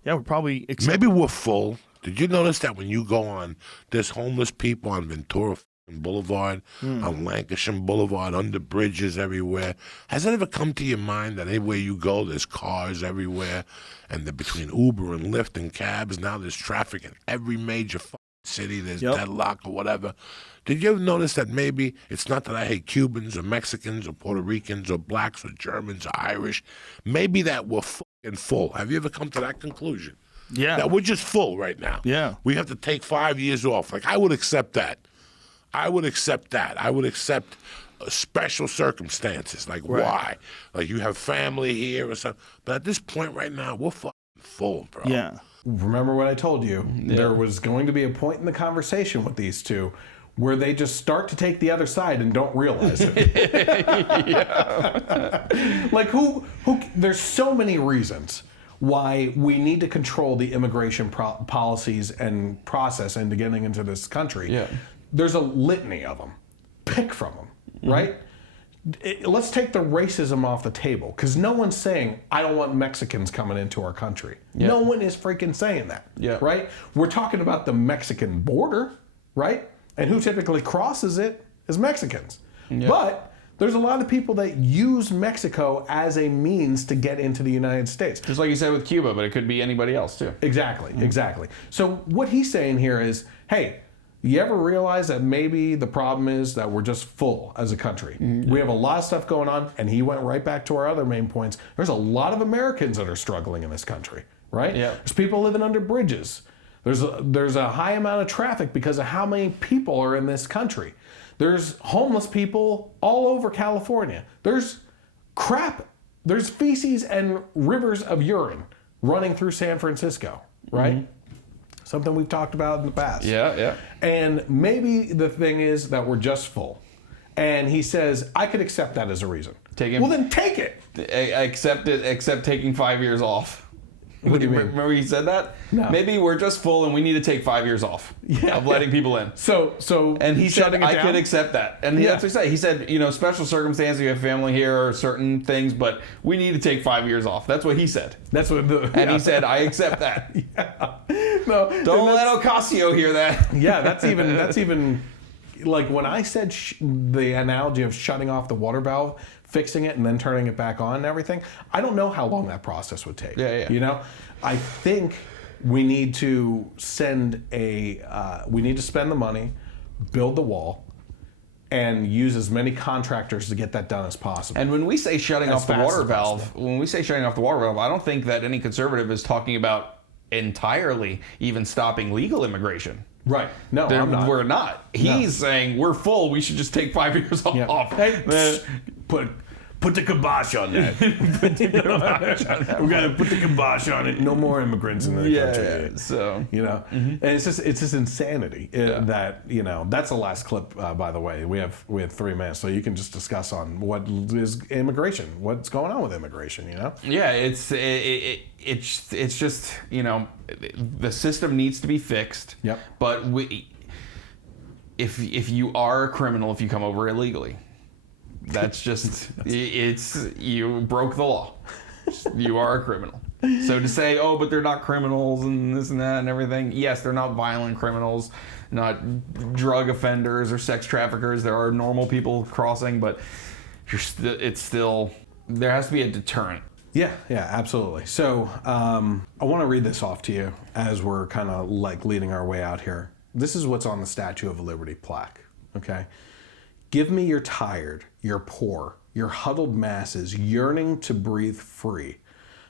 Yeah, we're probably... Maybe we're full. Did you notice that when you go on, there's homeless people on Ventura Boulevard, on Lancashire Boulevard, under bridges everywhere? Has it ever come to your mind that anywhere you go, there's cars everywhere, and between Uber and Lyft and cabs, now there's traffic in every major city, there's deadlock or whatever? Did you ever notice that maybe it's not that I hate Cubans or Mexicans or Puerto Ricans or blacks or Germans or Irish? Maybe that we're fucking full. Have you ever come to that conclusion? Yeah. That we're just full right now. Yeah. We have to take 5 years off. Like, I would accept that. I would accept special circumstances. Like, why? Like, you have family here or something. But at this point right now, we're fucking full, bro. Yeah. Remember what I told you? Yeah. There was going to be a point in the conversation with these two where they just start to take the other side and don't realize it. Like, who? There's so many reasons why we need to control the immigration policies and process into getting into this country. Yeah. There's a litany of them. Pick from them, right? Let's take the racism off the table, because no one's saying, I don't want Mexicans coming into our country. Yeah. No one is freaking saying that, right? We're talking about the Mexican border, right? And who typically crosses it is Mexicans. Yeah. But there's a lot of people that use Mexico as a means to get into the United States. Just like you said with Cuba, but it could be anybody else too. Exactly, exactly. So what he's saying here is, hey, you ever realize that maybe the problem is that we're just full as a country? We have a lot of stuff going on, and he went right back to our other main points. There's a lot of Americans that are struggling in this country, right? Yeah. There's people living under bridges. There's a high amount of traffic because of how many people are in this country. There's homeless people all over California. There's crap. There's feces and rivers of urine running through San Francisco, right? Mm-hmm. Something we've talked about in the past. Yeah. And maybe the thing is that we're just full. And he says, I could accept that as a reason. Well, then take it. Accept it, except taking 5 years off. What do you mean? Remember he said that? No. Maybe we're just full and we need to take 5 years off of letting people in. So and he said I could accept that. And that's what he said. He said, special circumstances, you have family here or certain things, but we need to take 5 years off. That's what he said. That's what he said, I accept that. No, don't let Ocasio hear that. Yeah, that's even like when I said the analogy of shutting off the water valve, fixing it and then turning it back on and everything. I don't know how long that process would take. Yeah. I think we need to spend the money, build the wall, and use as many contractors to get that done as possible. And when we say shutting off the water valve, I don't think that any conservative is talking about entirely even stopping legal immigration. Right. No, I'm not. We're not. He's saying we're full. We should just take 5 years off. Hey, put the kibosh on that. We got to put the kibosh on it. No more immigrants in the country. Yeah. So and it's just insanity that that's the last clip. By the way, we have 3 minutes, so you can just discuss on what is immigration, what's going on with immigration. Yeah, it's just the system needs to be fixed. Yep. But if you are a criminal if you come over illegally. That's just, you broke the law. You are a criminal. So to say, but they're not criminals and this and that and everything. Yes, they're not violent criminals, not drug offenders or sex traffickers. There are normal people crossing, but it's still, there has to be a deterrent. Yeah, absolutely. So I want to read this off to you as we're kind of like leading our way out here. This is what's on the Statue of Liberty plaque, okay? Give me your tired, your poor, your huddled masses yearning to breathe free.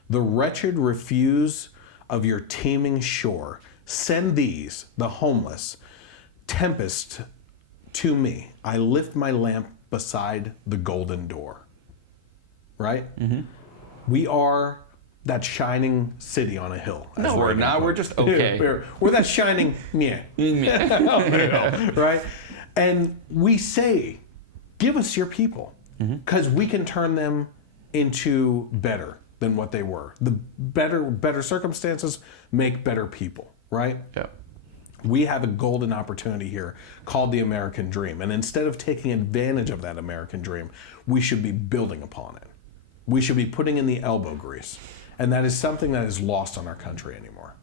The wretched refuse of your teeming shore. Send these, the homeless, tempest to me. I lift my lamp beside the golden door. Right? Mm-hmm. We are that shining city on a hill. No, we're not. We're just okay. We're that shining right? And we say, give us your people, because we can turn them into better than what they were. The better circumstances make better people, right? Yeah. We have a golden opportunity here called the American dream. And instead of taking advantage of that American dream, we should be building upon it. We should be putting in the elbow grease. And that is something that is lost on our country anymore.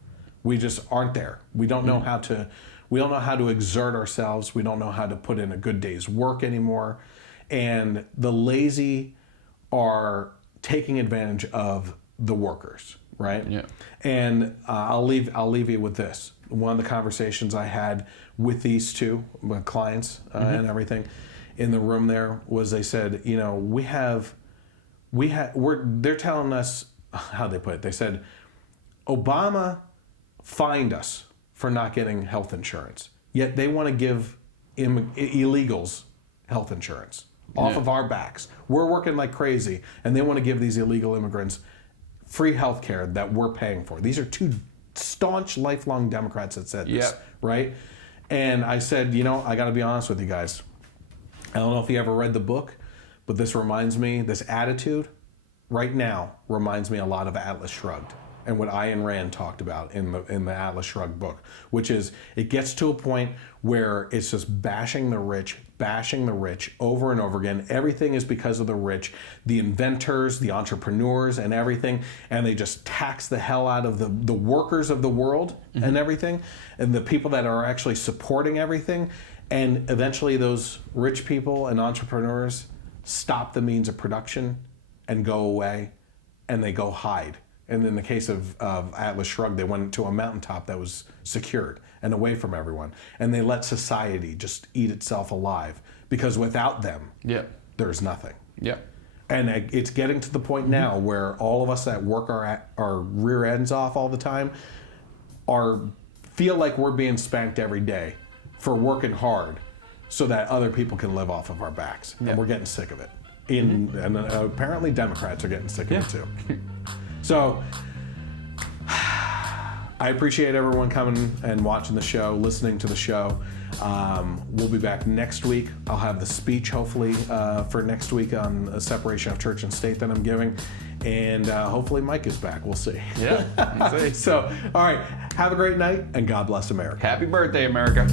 We just aren't there. We don't know how to exert ourselves. We don't know how to put in a good day's work anymore. And the lazy are taking advantage of the workers, right? Yeah. And I'll leave you with this. One of the conversations I had with these two, my clients and everything, in the room there was they said, they're telling us how they put it. They said, Obama fined us for not getting health insurance, yet they want to give illegals health insurance off of our backs. We're working like crazy, and they want to give these illegal immigrants free health care that we're paying for. These are two staunch, lifelong Democrats that said this, right? And I said, I got to be honest with you guys. I don't know if you ever read the book, but this attitude right now reminds me a lot of Atlas Shrugged and what Ayn Rand talked about in the Atlas Shrugged book, which is it gets to a point where it's just bashing the rich over and over again. Everything is because of the rich, the inventors, the entrepreneurs and everything, and they just tax the hell out of the workers of the world and everything, and the people that are actually supporting everything. And eventually those rich people and entrepreneurs stop the means of production and go away, and they go hide. And in the case of Atlas Shrugged, they went to a mountaintop that was secured and away from everyone. And they let society just eat itself alive, because without them, there's nothing. Yeah. And it's getting to the point now where all of us that work our rear ends off all the time feel like we're being spanked every day for working hard so that other people can live off of our backs. And we're getting sick of it. And apparently Democrats are getting sick of it too. So I appreciate everyone coming and watching the show, listening to the show. We'll be back next week. I'll have the speech hopefully for next week on a separation of church and state that I'm giving. And hopefully Mike is back. We'll see. Yeah. So, all right. Have a great night and God bless America. Happy birthday, America.